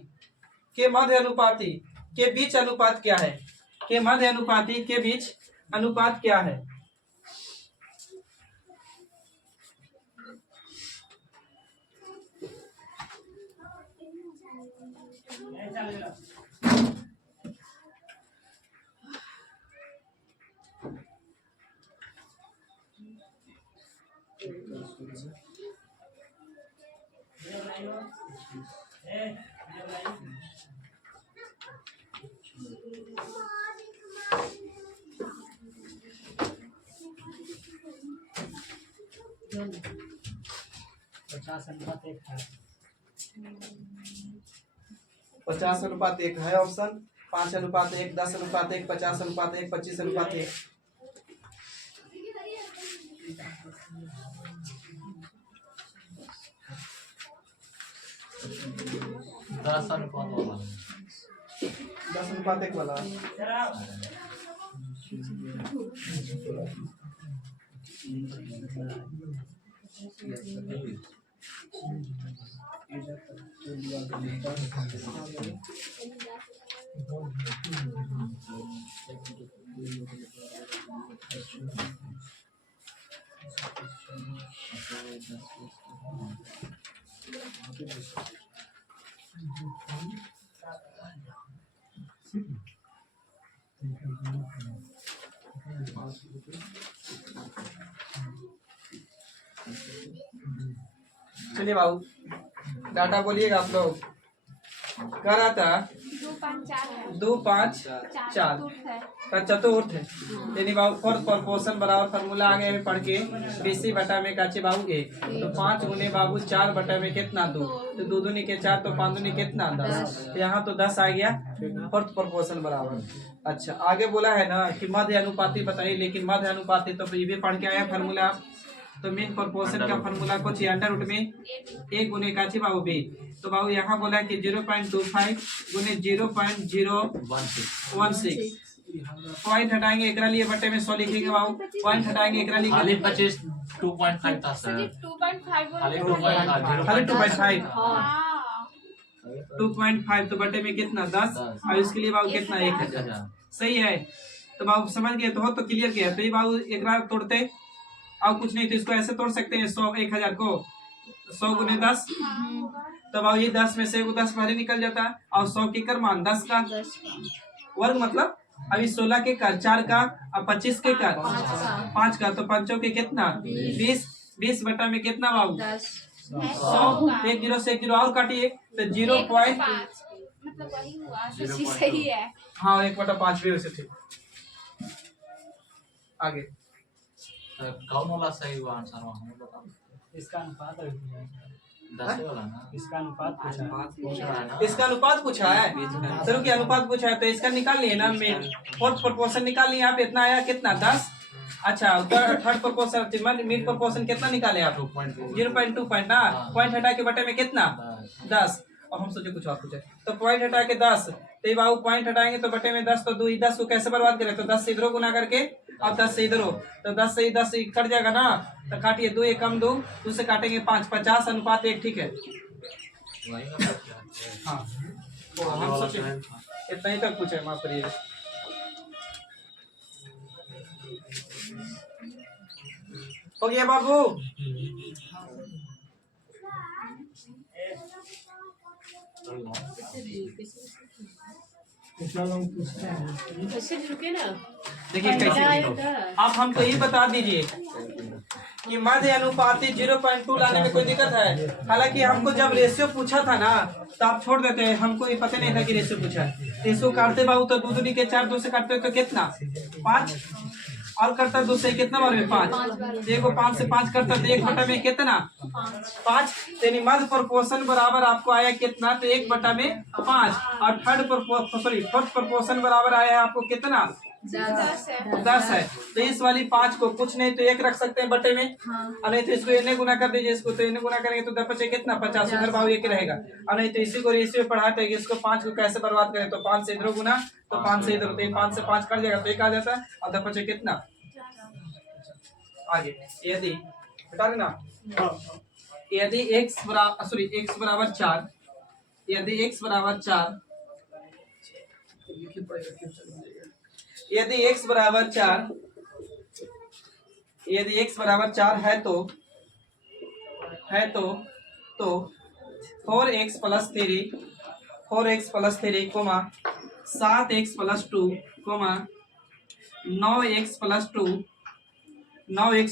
के बीच अनुपात क्या है, के मध्य अनुपाती के बीच अनुपात क्या है। पचास अनुपात एक है। 50:1 है ऑप्शन। 5:1, 10:1, 50:1, 25:1। 10:1 10:1 वाला। चलिए बाबू डाटा बोलिएगा आप लोग। कह रहा था 2, 5, 4 का चतुर्थ है। यानी बाबू फोर्थ प्रोपोर्शन बराबर फार्मूला आ गया पढ़ के। 20 में काचे बाबू 1 तो 5 गुने बाबू 4 में कितना 2 तो 2 दूनी के 4 तो 5 दूनी कितना 10। तो यहाँ तो 10 आ गया फोर्थ प्रोपोर्शन बराबर। अच्छा आगे बोला है ना कि मध्य अनुपाती बताइए, लेकिन मध्य अनुपाती तो ये भी पढ़ के आया फार्मूला। तो मेन प्रोपोर्शन का फार्मूला कुछ अंडर रूट में 1 गुने काची बाबू बी। तो बाबू यहाँ बोला कि 0.25 गुने 0.016। पॉइंट हटाएंगे एकरा लिए बटे में 100 लिखेंगे बाबू। पॉइंट हटाएंगे एकरा लिए खाली 25 2.5 था सर। खाली 2.5 2.5 तो बटे में कितना 10 और इसके लिए बाबू कितना 1000। सही है। तो बाबू समझ गए तो हो तो क्लियर किया। तो ये बाबू एकरा तोड़ते और कुछ नहीं तो इसको ऐसे तोड़ सकते हैं 100 1000 को 100 गुने 10। तो बाबू ये 10 में से वो 10 बाहर निकल जाता है और 100 के कर मान 10 का वर्ग मतलब अभी 16 के कर 4 का और 25 के कर 5 का। तो 5 के कितना 20 बटा में कितना बाबू 100। 1 0 से 1 0 और काटिए तो 0.5 मतलब वही हुआ तो सही है। हाँ 1/5 भी वैसे ठीक। आगे कौन वाला सही हुआ आंसर हमें बताओ। इसका अनुपात 10 वाला ना। इसका अनुपात पूछा है ना। इसका अनुपात पूछा है। चलो कि अनुपात पूछा है तो इसका निकाल लिए ना। मेन फोर्थ प्रोपोर्शन निकाल लिए आप। इतना आया कितना 10। अच्छा थर्ड प्रोपोर्शन मिड प्रोपोर्शन कितना निकाले आप 0.2 पॉइंट ना। पॉइंट हटा के बटे में कितना 10। और हम सोचे कुछ और पूछे तो पॉइंट हटा के 10। तो ये बाबू पॉइंट हटाएंगे तो बटे में 10 तो 2 10 को कैसे बर्बाद करें तो 10 से इधर गुना करके और 10 से इधर हो तो 10 से 10 कट जाएगा ना। तो काटिए 2 1 कम 2 से काटेंगे 5 50:1 ठीक है। वही ना पूछा है। हाँ तो हम सोचे इतना ही तक पूछे माफ करिए। हो गया बाबू। कितना लोग पूछते हैं। रुके ना देखिए कैसे आप हमको ये बता दीजिए कि मध्य अनुपाती 0.2 लाने में कोई दिक्कत है। हालांकि हमको जब रेशियो पूछा था ना तो आप छोड़ देते हैं। हमको ये पता नहीं था कि रेशियो पूछा है। रेशियो काटते बाबू तो 2 दूनी के 4 2 से काटते तो कितना 5 और करता 2 से कितना बार में 5। देखो 5 से 5 करता तो 1 बटा में कितना 5। यानी मध्य प्रोपोर्शन बराबर आपको आया कितना तो 1 बटा में 5। और फोर्थ प्रोपोर्शन बराबर आया है आपको कितना 10 है। तो इस वाली 5 को कुछ नहीं तो 1 रख सकते हैं बटे में। और नहीं तो इसको इन्हें गुना कर दीजिए। इसको तो इन्हें गुना करेंगे तो 10 बचे कितना 50 उधर भाव 1 रहेगा। और नहीं तो इसी को रेशियो में पढ़ाते हैं इसको 5 को कैसे बर्बाद करें तो 5 से इधर गुना तो 5 से इधर तो 5 से 5 कट जाएगा तो 1 आ जाता है और 10 बचे कितना आगे। यदि बता देना यदि x बराबर 4 यदि x बराबर 4 यदि x बराबर 4 यदि x बराबर 4 है तो 4x plus 3 comma 7x plus 2 comma 9x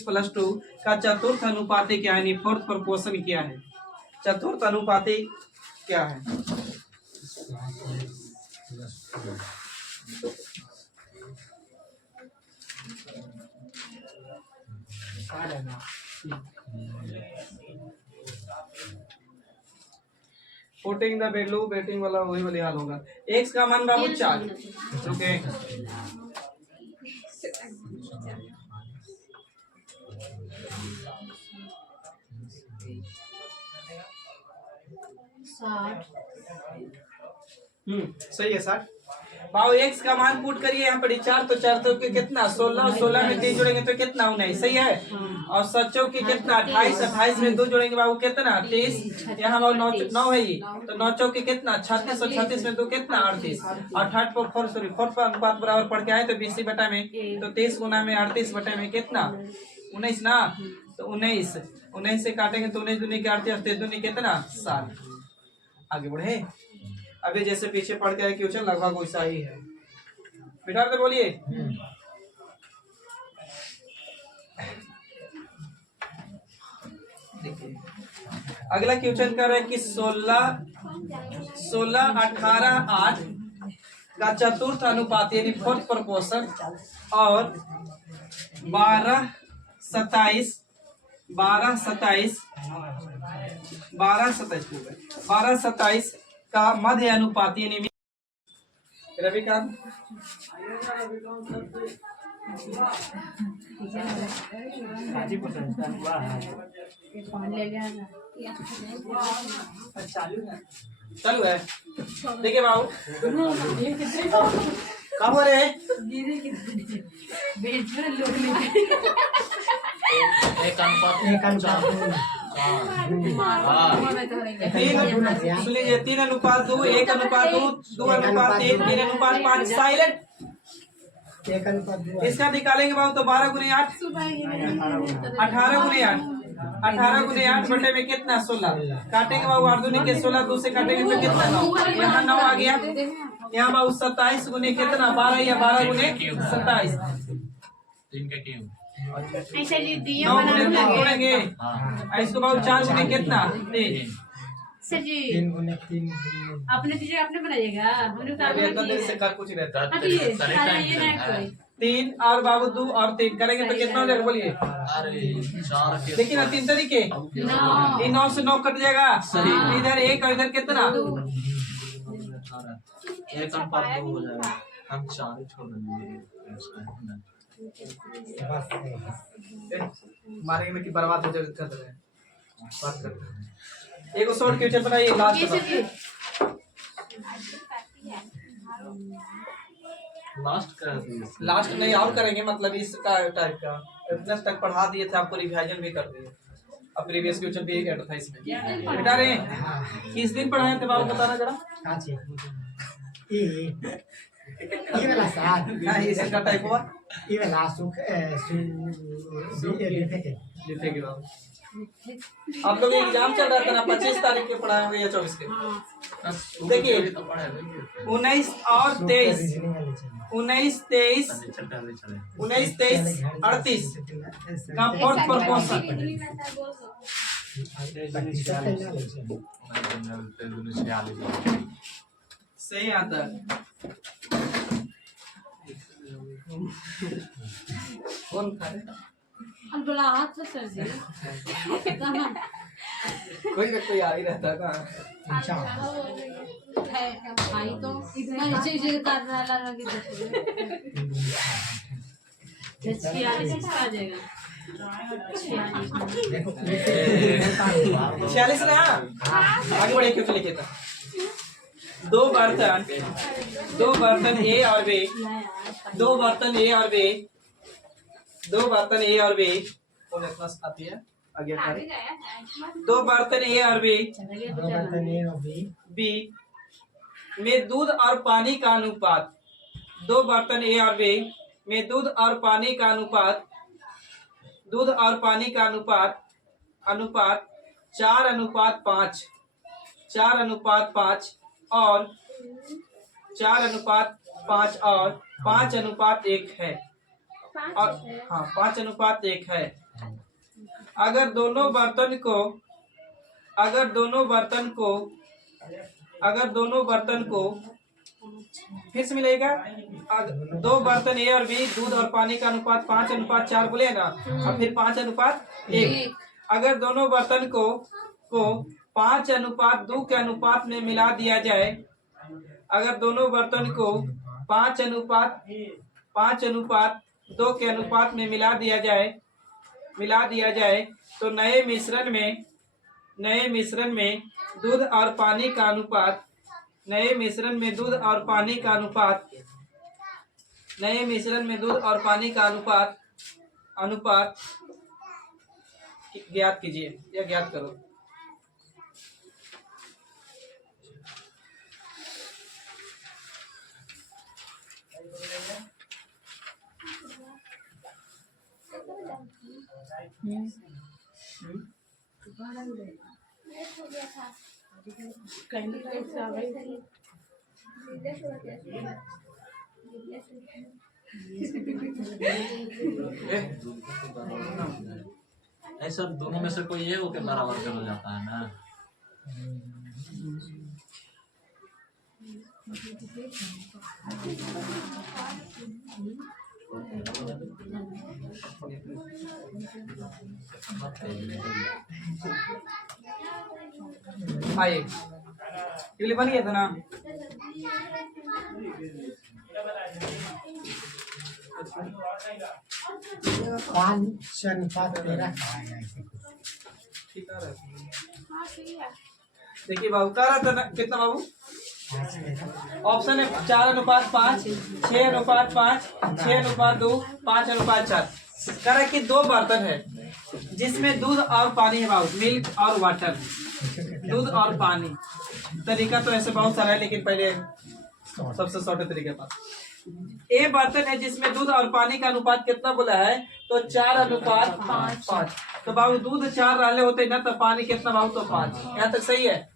plus 2 का चतुर्थ अनुपाती क्या है फोर्थ प्रोपोर्शन क्या है। चतुर्थ अनुपाती क्या है? पुटिंग द वैल्यू बेटिंग वाला वही वाली हाल होगा। x का मान बाबू 4। ओके, सही है 60। बाबू x का मान पुट करिए यहाँ पर 4 तो 4 तो कितना 16, 16 में 3 जोड़ेंगे तो कितना 19, सही है। और 7 चौके कितना 28, 28 में 2 जोड़ेंगे बाबू कितना 30, यहाँ बाबू 9 है ये, तो 9 चौके कितना 36 और 36 में 2 कितना 38 और 4 पर अनुपात बराबर पढ़ के आए तो 20 बटा में, तो 30 गुना में 38 बटा में कितना 19 ना, तो 19 से काटेंगे तो 19 दूनी के 38, 38 दूनी कितना 7। आगे बढ़े, अभी जैसे पीछे पढ़ के आए क्वेश्चन लगभग वैसा ही है। बेटा तो बोलिए। देखिए अगला क्वेश्चन कर रहा है कि 16, 18, 8 का चतुर्थ अनुपात यानी फोर्थ प्रोपोर्शन और 12, 27 का मध्य अनुपात यानी रविकांत चालू है। देखिए बाबू कहाँ हो रहे सुन लीजिए 3:2, 1:2, 2:1, 3:5 साइलेंट। इसका निकालेंगे बाबू तो 12 गुने 8, 18 गुने 8, 18 गुने 8 बटे में कितना 16, काटेंगे बाबू 8 दूनी के 16, 2 से काटेंगे तो कितना 9, यहाँ 9 आ गया। यहाँ बाबू 27 गुने कितना 12 या 12 गुने 27, 9 गुने 3 जोड़ेंगे, इसको बाबू 4 गुने कितना 3। सर जी अपने दीजिए, अपने बनाइएगा, हमने इतना देर से कर कुछ रहता है। ये ना 3 और बाबू 2 और 3 करेंगे तो कितना हो जाएगा बोलिए। देखिए ना 3 तरीके, ये 9 से 9 कट जाएगा, इधर 1 और इधर कितना 1:2 हो जाएगा। हम 4 ही छोड़ देंगे, मारेंगे में कि बर्बाद हो जाएगा कर रहे हैं बात करते हैं। एक शॉर्ट क्वेश्चन बनाइए लास्ट कर दिए। लास्ट नहीं और करेंगे, मतलब इसका टाइप का इतना तक पढ़ा दिए थे, आपको रिवाइजन भी कर दिए। अब प्रीवियस क्वेश्चन भी ऐड था इसमें। बेटा रे किस दिन पढ़ाए थे बाबू बताना जरा। ये वाला साथ इसका टाइप हुआ ये वाला सुख लिखेंगे बाबू। आप लोग एग्जाम चल रहा था ना, 25 तारीख के पढ़ाए होंगे या 24 के। देखिए 19 और 23, 19, 23, 38 का फोर्थ प्रोपोर्शन सही आता है। कौन खा रहे? बोला हाथ से सर जी कोई ना कोई आ ही रहता था। भाई तो इतना नीचे कर रहा लगी 46 आ जाएगा। 46 ना आगे बढ़े क्यों लिखे था। दो बर्तन ए और बी, दो बर्तन ए और बी, दो बर्तन ए और बी कौन इतना आती है आगे करें। दो बर्तन ए और बी में दूध और पानी का अनुपात, दो बर्तन ए और बी में दूध और पानी का अनुपात, दूध और पानी का अनुपात 4:5, 4:5 और 4:5 और 5:1 है, और हाँ 5:1 है। अगर दोनों बर्तन को अगर दोनों बर्तन को फिर से मिलेगा। दो बर्तन ए और बी, दूध और पानी का अनुपात 5:4 बोले ना, और फिर 5:1। अगर दोनों बर्तन को 5:2 के अनुपात में मिला दिया जाए, अगर दोनों बर्तन को 5:2 के अनुपात में मिला दिया जाए तो नए मिश्रण में दूध और पानी का अनुपात ज्ञात कीजिए या ज्ञात करो। ऐसा दोनों में से कोई एक के बराबर कर हो जाता है ना। आइए, ये बन गया था ना। पाँच अनुपात 13 का आएगा ऐसे कुछ। ठीक है, देखिए बाबू कह रहा था ना, कितना बाबू ऑप्शन है 4:5, 6:5, 6:2, 5:4। कह रहा है कि दो बर्तन है जिसमें दूध और पानी है बाबू, मिल्क और वाटर, दूध और पानी। तरीका तो ऐसे बहुत सारा है, लेकिन पहले सबसे शॉर्ट तरीके पर ए बर्तन है जिसमें दूध और पानी का अनुपात कितना बोला है, तो 4:5। तो बाबू दूध 4 डाले होते ना, तो पानी कितना बाबू, तो 5। यहाँ तक सही है।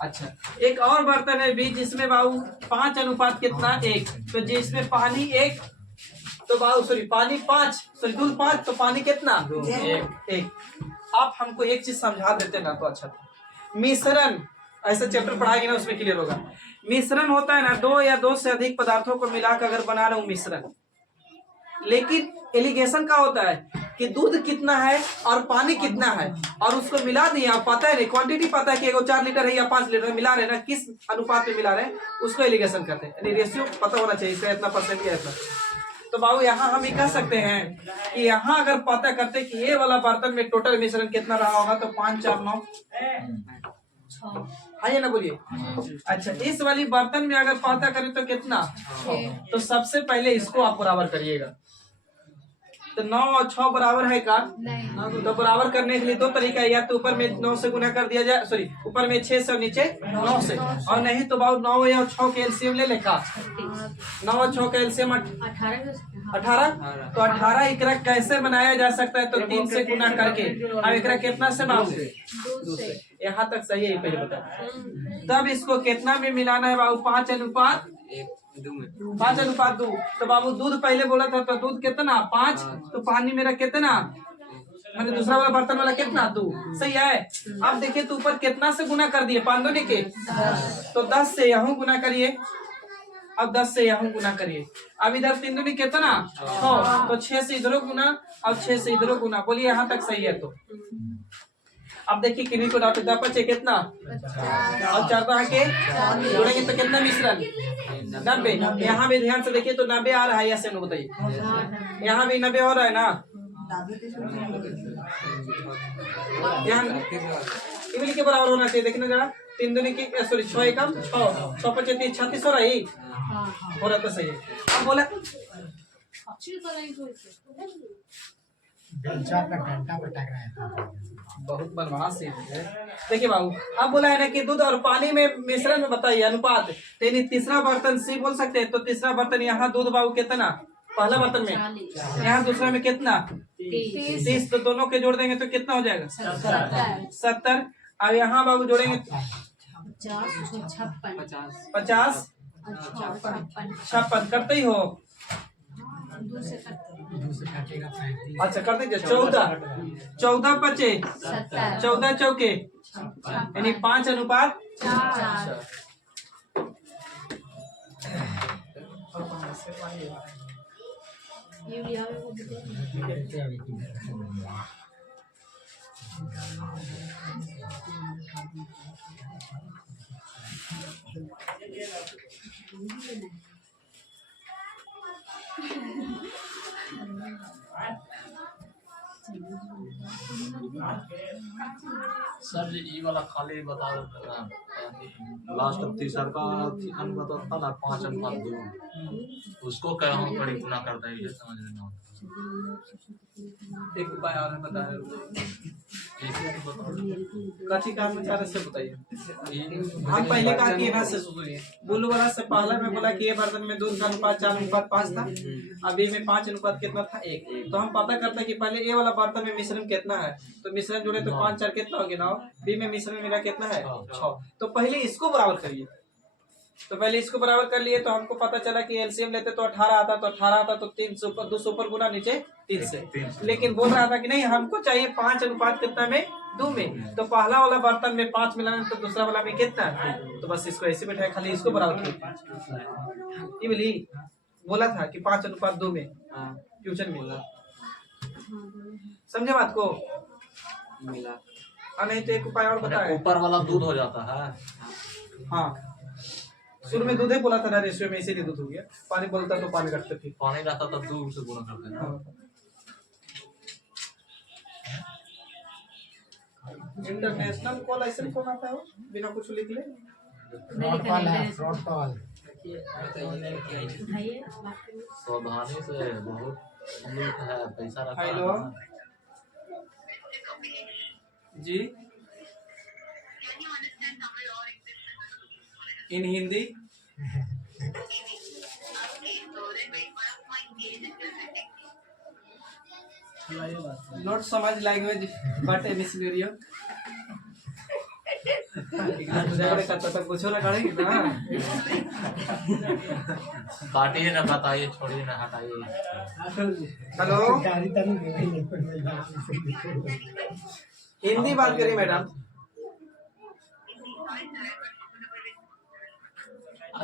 अच्छा, एक और बर्तन है बी जिसमें बाबू 5:1, तो जिसमें पानी 1, तो बाबू पानी 5, दूध 5, तो पानी कितना 1। आप हमको एक चीज समझा देते ना तो अच्छा था। मिश्रण ऐसा चैप्टर पढ़ाएंगे ना, उसमें क्लियर होगा। मिश्रण होता है ना, 2 या 2 से अधिक पदार्थों को मिलाकर अगर बना रहा हूँ मिश्रण। लेकिन एलिगेशन का होता है कि दूध कितना है और पानी कितना है, और उसको मिला दिए, आप पता है नहीं, क्वांटिटी पता है कि 4 लीटर है या 5 लीटर मिला रहे ना, किस अनुपात में मिला रहे, उसको एलिगेशन कहते हैं। यानी रेशियो पता होना चाहिए, इसका इतना परसेंट या इतना। तो बाबू यहाँ हम ये कह सकते हैं कि यहाँ अगर पता करते कि ये वाला बर्तन में टोटल मिश्रण कितना रहा होगा, तो 5, 4, 9 है ना, बोलिए। अच्छा, इस वाली बर्तन में अगर पता करें तो कितना, तो सबसे पहले इसको आप बराबर करिएगा। तो 9 और 6 बराबर है का, तो बराबर करने के लिए 2 तरीका है, या तो ऊपर में 9 से गुना कर दिया जाए, सॉरी ऊपर में 6 से और नीचे 9 से, और नहीं तो बाबू 9 और 6 के एलसीएम ले लेखा, 9 और 6 के एलसीएम 18। तो 18 एकरा कैसे बनाया जा सकता है, तो 3 से गुना करके। अब एकरा कितना से बाबू, 2 से। यहाँ तक सही है, पहले बता। तब इसको कितना में मिलाना है बाबू, 5:2। तो बाबू दूध पहले बोला था, तो दूध कितना 5, तो पानी मेरा कितना, मैंने दूसरा वाला बर्तन वाला कितना 2, सही है। अब देखिए तो ऊपर कितना से गुना कर दिए, 5 2 के, तो 10 से यहाँ गुना करिए। अब 10 से यहाँ गुना करिए। अब इधर 3 दूनी कितना 6, तो 6 से इधरों गुना और 6 से इधरों गुना। बोलिए यहाँ तक सही है। तो अब देखिए किन्हीं को डाउट है, 5 कितना और 4 के जोड़ेंगे तो कितना मिश्रण 90। यहाँ भी ध्यान से देखिए तो 90 आ रहा है, ऐसे बताइए। यहाँ भी 90 हो रहा है ना, यहाँ इमली के बराबर होना चाहिए। देखना जरा, 3 दूनी की सॉरी 6 एकम 6, 6 5 30 36 हो रहा है, हो रहा तो सही है। अब बोला बहुत बदमाश है। देखिए बाबू, अब बोला है ना कि दूध और पानी में मिश्रण में बताइए अनुपात। तो तीसरा बर्तन सी बोल सकते हैं। तो तीसरा बर्तन यहाँ दूध बाबू कितना, पहला बर्तन में, यहाँ दूसरा में कितना 30। तो दोनों के जोड़ देंगे तो कितना हो जाएगा 70। अब यहाँ बाबू जोड़ेंगे 50 56 करते ही हो, 2 से काटेगा 35। अच्छा कर दीजिए 14, 14 पचे 14 चौके यानी 5:4। सर जी ये वाला खाली बता लास्ट तीसरा का अनुपात था ना 5:2 उसको क्या हम बड़ी गुना करता है ये समझ में नहीं आता। एक उपाय और है बता रहे कथी काम में चार से बताइए। हम पहले कहा कि यहाँ से सुनिए बुल्लू वाला से पहला में बोला कि ये बर्तन में दूध का अनुपात 4:5 था, अभी में 5 अनुपात कितना था 1। तो हम पता करते हैं कि पहले ए वाला बर्तन में मिश्रण कितना है, तो मिश्रण जोड़े तो 5 4 कितना हो गया ना, बी में मिश्रण मेरा कितना है 6। तो पहले इसको बराबर करिए, तो पहले इसको बराबर कर लिए तो हमको पता चला कि एलसीएम लेते तो 18 आता, तो 18 आता तो 3 से ऊपर 2 से ऊपर गुना नीचे 3 से। लेकिन बोल रहा था कि नहीं हमको चाहिए 5 अनुपात कितना में 2 में, तो पहला वाला बर्तन में 5 मिलाना तो दूसरा वाला में कितना, तो बस इसको ऐसे बैठाए खाली इसको बराबर ये बोली बोला था कि 5:2 में ट्यूशन में समझे बात को मिला। नहीं तो एक उपाय और बताए, ऊपर वाला दूध हो जाता है। हाँ शुरू में दूध ही बोला था ना रेशियो में, इसीलिए दूध हो गया। पानी बोलता तो पानी रखते थे, पानी रहता तो दूध से गुना करते हैं। इंटरनेशनल कॉल ऐसे कौन आता है वो बिना कुछ लिख ले। फ्रॉड कॉल है, फ्रॉड कॉल। सावधानी से बहुत उम्मीद है पैसा रखा है हेलो ना। जी इन हिंदी नॉट समझ language but A miss video पूछो ना करेंगे ना। काटिए ना बताइए छोड़िए ना हटाइए। हेलो हिंदी बात करिए madam.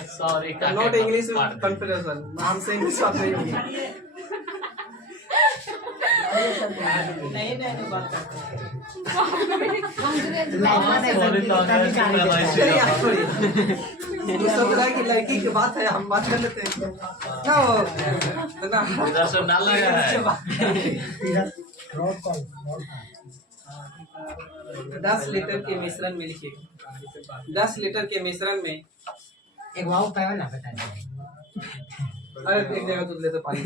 Sorry not English confusion, हमसे इंग्लिश बात नहीं होगी। नहीं नहीं बात कि लड़की की बात है, हम बात कर लेते हैं क्या हो ना। इधर से ना लगा है। Fraud call, fraud call. 10 litre के मिश्रण में लिखिए 10 लीटर के मिश्रण में एक वाव पाया ना बता दे। अरे एक जगह दूध ले तो पानी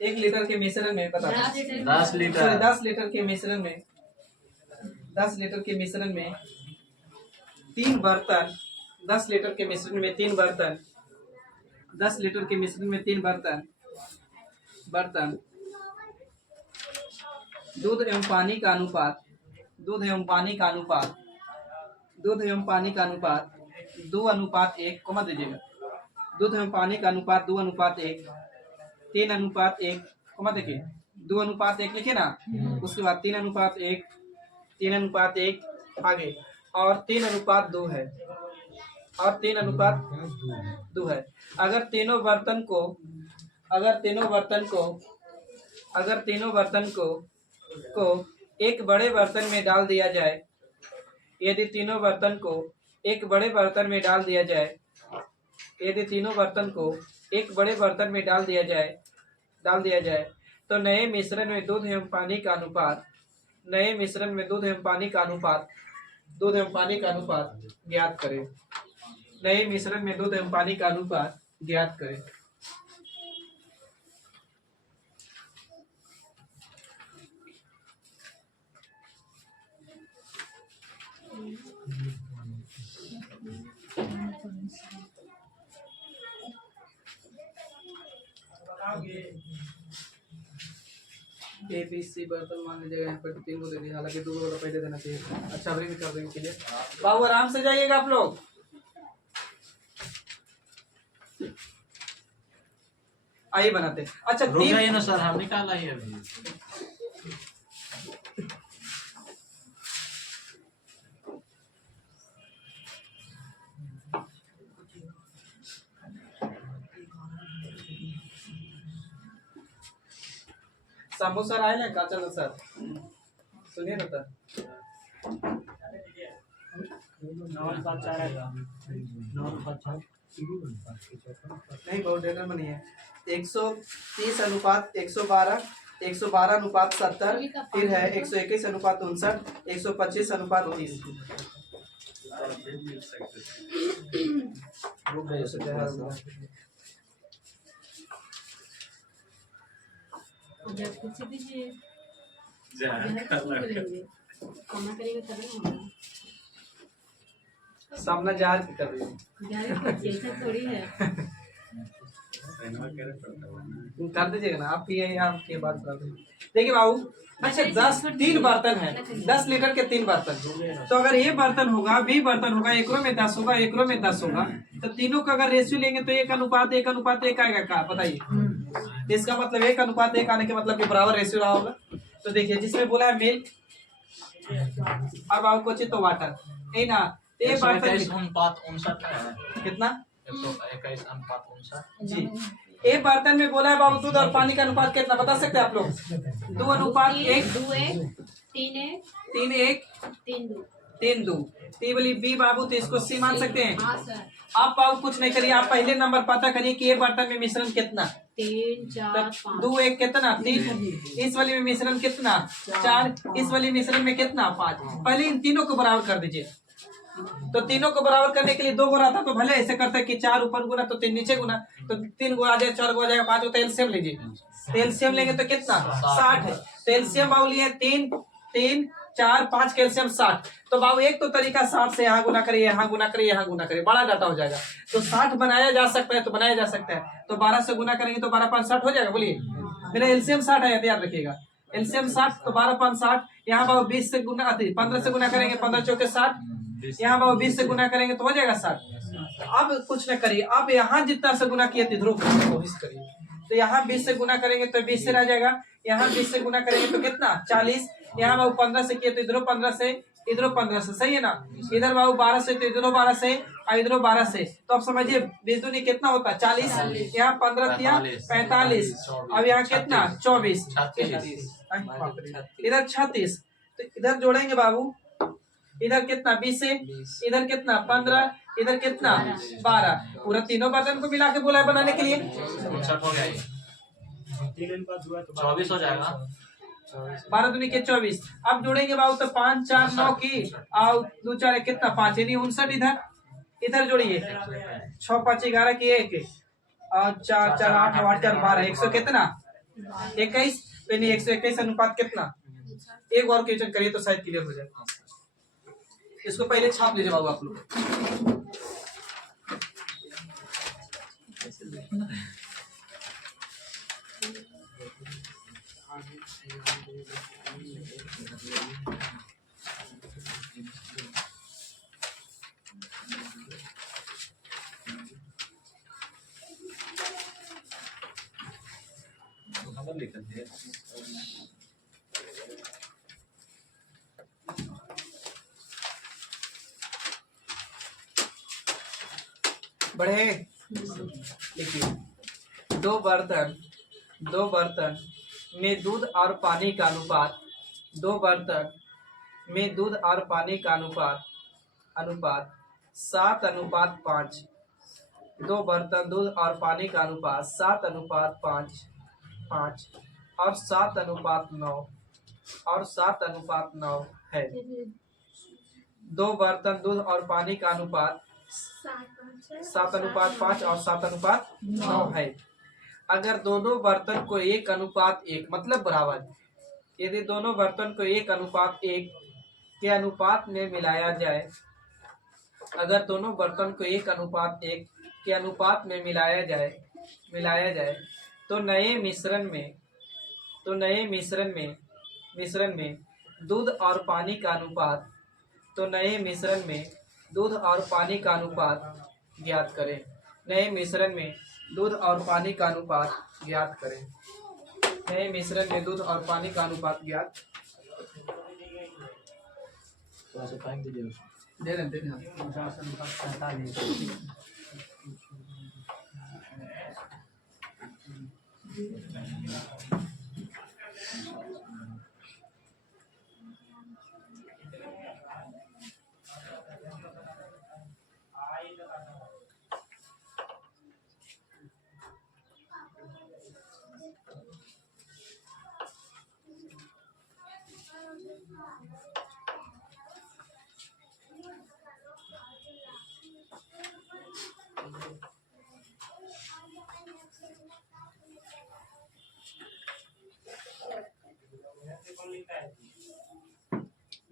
1 लीटर के मिश्रण में पता 10 लीटर 10 लीटर के मिश्रण में 10 लीटर के मिश्रण में 3 बर्तन 10 लीटर के मिश्रण में 3 बर्तन 10 लीटर के मिश्रण में 3 बर्तन दूध एवं पानी का अनुपात 2:1 कोमा दीजिएगा। दूध एवं पानी का अनुपात 2:1 3:1 कोमा देखिए 2:1 लिखे ना, उसके बाद 3:1 आगे और 3:2 है और 3:2 है। अगर तीनों बर्तन को एक बड़े बर्तन में डाल दिया जाए, यदि तीनों बर्तन को एक बड़े बर्तन में डाल दिया जाए तो नए मिश्रण में दूध एवं पानी का अनुपात ज्ञात करें। नए मिश्रण में दूध एवं पानी का अनुपात ज्ञात करें। ABC बर्तन मान लीजिएगा यहाँ पर 3 को दे दिया, हालांकि 2 वाला पहले देना चाहिए। अच्छा अभी भी कर देंगे के लिए। बाबू आराम से जाइएगा आप लोग। आइए बनाते हैं। अच्छा रुक जाइए 3 ना सर, हम निकाला ही अभी। शंभू सर आए ना का? चलो सर सुनिए ना सर। नहीं बहुत डेटर में नहीं है। 130 अनुपात 112, 112 अनुपात 70, फिर है 121 अनुपात 59, 125 अनुपात 30। जज कुछ दीजिए, कमा करेगा तभी ना होगा। सामना जहाज कर रही है। जारी ऐसा थोड़ी है। कर दीजिएगा ना आप, ये आपके बात कर रहे हैं। देखिए बाबू, अच्छा 3 बर्तन है, 10 लीटर के 3 बर्तन। तो अगर ये बर्तन होगा, बी बर्तन होगा, एकरो में 10 होगा, एकरो में 10 होगा, तो तीनों का अगर रेशियो लेंगे तो 1 अनुपात 1 अनुपात 1 आएगा। क्या बताइए? तो इसका मतलब 1 अनुपात 1 आने के मतलब कि बराबर रेशियो रहा होगा। तो देखिए जिसमें बोला है मिल्क, अब आपको चाहिए तो वाटर, है ना? तो ये बर्तन 121 अनुपात 59 है। कितना? 121 अनुपात 59 जी। एक बर्तन में बोला है बाबू दूध और पानी का अनुपात कितना बता सकते हैं आप लोग? 2 अनुपात 1, 2 1 3 1 3 1 3 2। 3 2। टी वाली बी बाबू, तो इसको सी मान सकते हैं। हाँ सर। आप बाबू कुछ नहीं करिए, आप पहले नंबर पता करिए कि ये बर्तन में मिश्रण कितना। 3 4 5। 2 1 कितना? 3। इस वाली में मिश्रण कितना? 4। इस वाली मिश्रण में कितना? 5। पहले इन तीनों को बराबर कर दीजिए। तो तीनों को बराबर करने के लिए 2 गुना था, तो भले ऐसे करते कि 4 ऊपर गुना तो 3 नीचे गुना, तो 3 गुना आ जाए, 4 गुना जाएगा 5 होता है। एलसीएम लीजिए, तो एलसीएम लेंगे तो कितना? 60 है। तो एलसीएम बाबू लिए 3 3 4 5 के एलसीएम 60। तो बाबू एक तो तरीका 60 से यहाँ गुना करिए, यहाँ गुना करिए, यहाँ गुना करिए, बड़ा डाटा हो जाएगा। तो 60 बनाया जा सकता है, तो बनाया जा सकता है। तो 12 से गुना करेंगे तो 12 5 60 हो जाएगा। बोलिए मेरा एलसीएम 60 है, याद रखिएगा। एलसीएम 60, तो 12 5 60। यहाँ बाबू 20 से गुना 15 से गुना करेंगे, 15 चौके 60। यहाँ बाबू 20 से गुना करेंगे तो हो जाएगा 60। तो अब कुछ न करिए, आप यहाँ जितना से गुना किए इधर कोशिश करिए। तो यहाँ 20 से गुना करेंगे तो 20 से रह जाएगा। यहाँ 20 से गुना करेंगे तो कितना? 40। यहाँ बाबू 15 से किए तो इधरों 15 से, इधरों 15 से, सही है ना? इधर बाबू 12 से तो इधरों 12 से और इधरों 12 से। तो अब समझिए 20 दूनी कितना होता है? 40। यहाँ 15 दिया 45। अब यहाँ कितना? 24। इधर 36। तो इधर जोड़ेंगे बाबू, इधर कितना? 20 से, इधर कितना? 15, इधर कितना? 12। पूरा तीनों बर्तन को मिला के बोला है बनाने के लिए। 59 हो गया, 24 हो जाएगा। 12 दूनी के 24। अब जोड़ेंगे बाबू तो 5 4 9 की और 2 4 कितना? 5 यानी 59। इधर जोड़िए 6 5 11 की 1 और 4 4 8 8 4 12, 100 कितना? 21। यानी 121 अनुपात कितना? एक और क्वेश्चन करिए तो शायद क्लियर हो जाए। इसको पहले छाप लीजिए बाबू आप लोग। बढ़े देखिए, दो बर्तन में दूध और पानी का अनुपात, 2 बर्तन में दूध और पानी का अनुपात 7 अनुपात 5। 2 बर्तन दूध और पानी का अनुपात 7 अनुपात 5 और 7 अनुपात 9 है। 2 बर्तन दूध और पानी का अनुपात 7 अनुपात 5 और 7 अनुपात 9 है। अगर दोनों बर्तन को 1 अनुपात 1 मतलब बराबर, यदि दोनों बर्तन को 1 अनुपात 1 के अनुपात में मिलाया जाए, अगर दोनों बर्तन को 1 अनुपात 1 के अनुपात में मिलाया जाए तो नए मिश्रण में दूध और पानी का अनुपात, तो नए मिश्रण में दूध और पानी का अनुपात ज्ञात करें। नए मिश्रण में दूध और पानी का अनुपात ज्ञात करें। नए मिश्रण में दूध और पानी का अनुपात ज्ञात। थोड़ा सा टाइम दीजिए उसको। दे दें 49।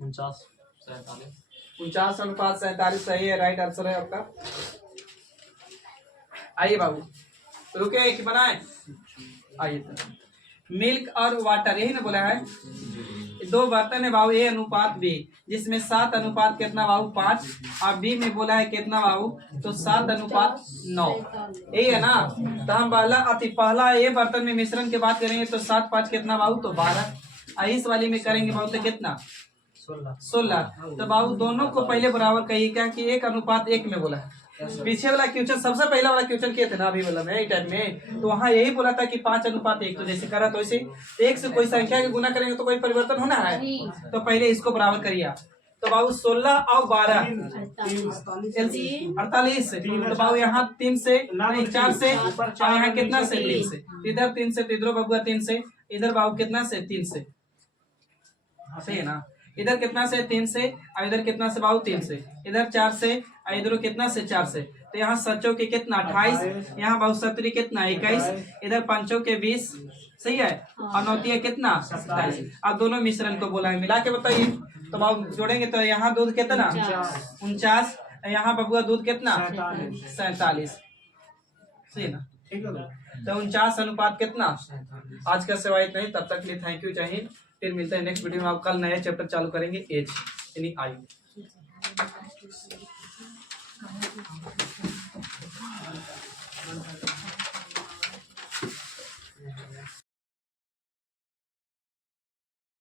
उनचास 47। 49:47 सही है, राइट आंसर है आपका। आइए बाबू, रुके कि बनाए। आइए, मिल्क और वाटर, यही ना बोला है। दो बर्तन है बाबू, ए अनुपात बी, जिसमें 7 अनुपात कितना बाबू 5, और बी में बोला है कितना बाबू तो 7:9, यही है ना। तो हम पहला ये बर्तन में मिश्रण की बात करेंगे तो 7 5 कितना बाबू तो 12, और इस वाली में करेंगे बाबू तो कितना 16। तो बाबू दोनों को पहले बराबर कहिए, क्या कि 1:1 में बोला है। पीछे वाला क्वेश्चन, सबसे पहला वाला क्वेश्चन किए थे ना अभी वाला में टाइम में, तो वहाँ यही बोला था कि 5:1, तो जैसे करा तो वैसे एक से कोई संख्या के गुना करेंगे तो कोई परिवर्तन होना है, तो पहले इसको बराबर करिए। तो बाबू 16 और 12 48। तो बाबू यहाँ 3 से नहीं 4 से, और यहाँ कितना से 3 से, इधर 3 से, तो इधर बाबू 3 से, इधर बाबू कितना से 3 से, सही है ना। इधर कितना से 3 से, और इधर कितना से बाबू 3 से, इधर 4 से, और इधर कितना से 4 से। तो यहाँ 7 के कितना 28, यहाँ बाबू 7 कितना 21, इधर 5 के 20, सही है, और 9 कितना 27। अब दोनों मिश्रण को बोला है, मिला के बताइए। तो बाबू जोड़ेंगे तो यहाँ दूध कितना 49, यहाँ बबुआ दूध कितना 47, सही है ना। तो 49 अनुपात कितना। आज का सेवा इतना ही, तब तक के लिए थैंक यू, चाहिए। फिर मिलते हैं नेक्स्ट वीडियो में। आप कल नया चैप्टर चालू करेंगे, एज यानी आयु।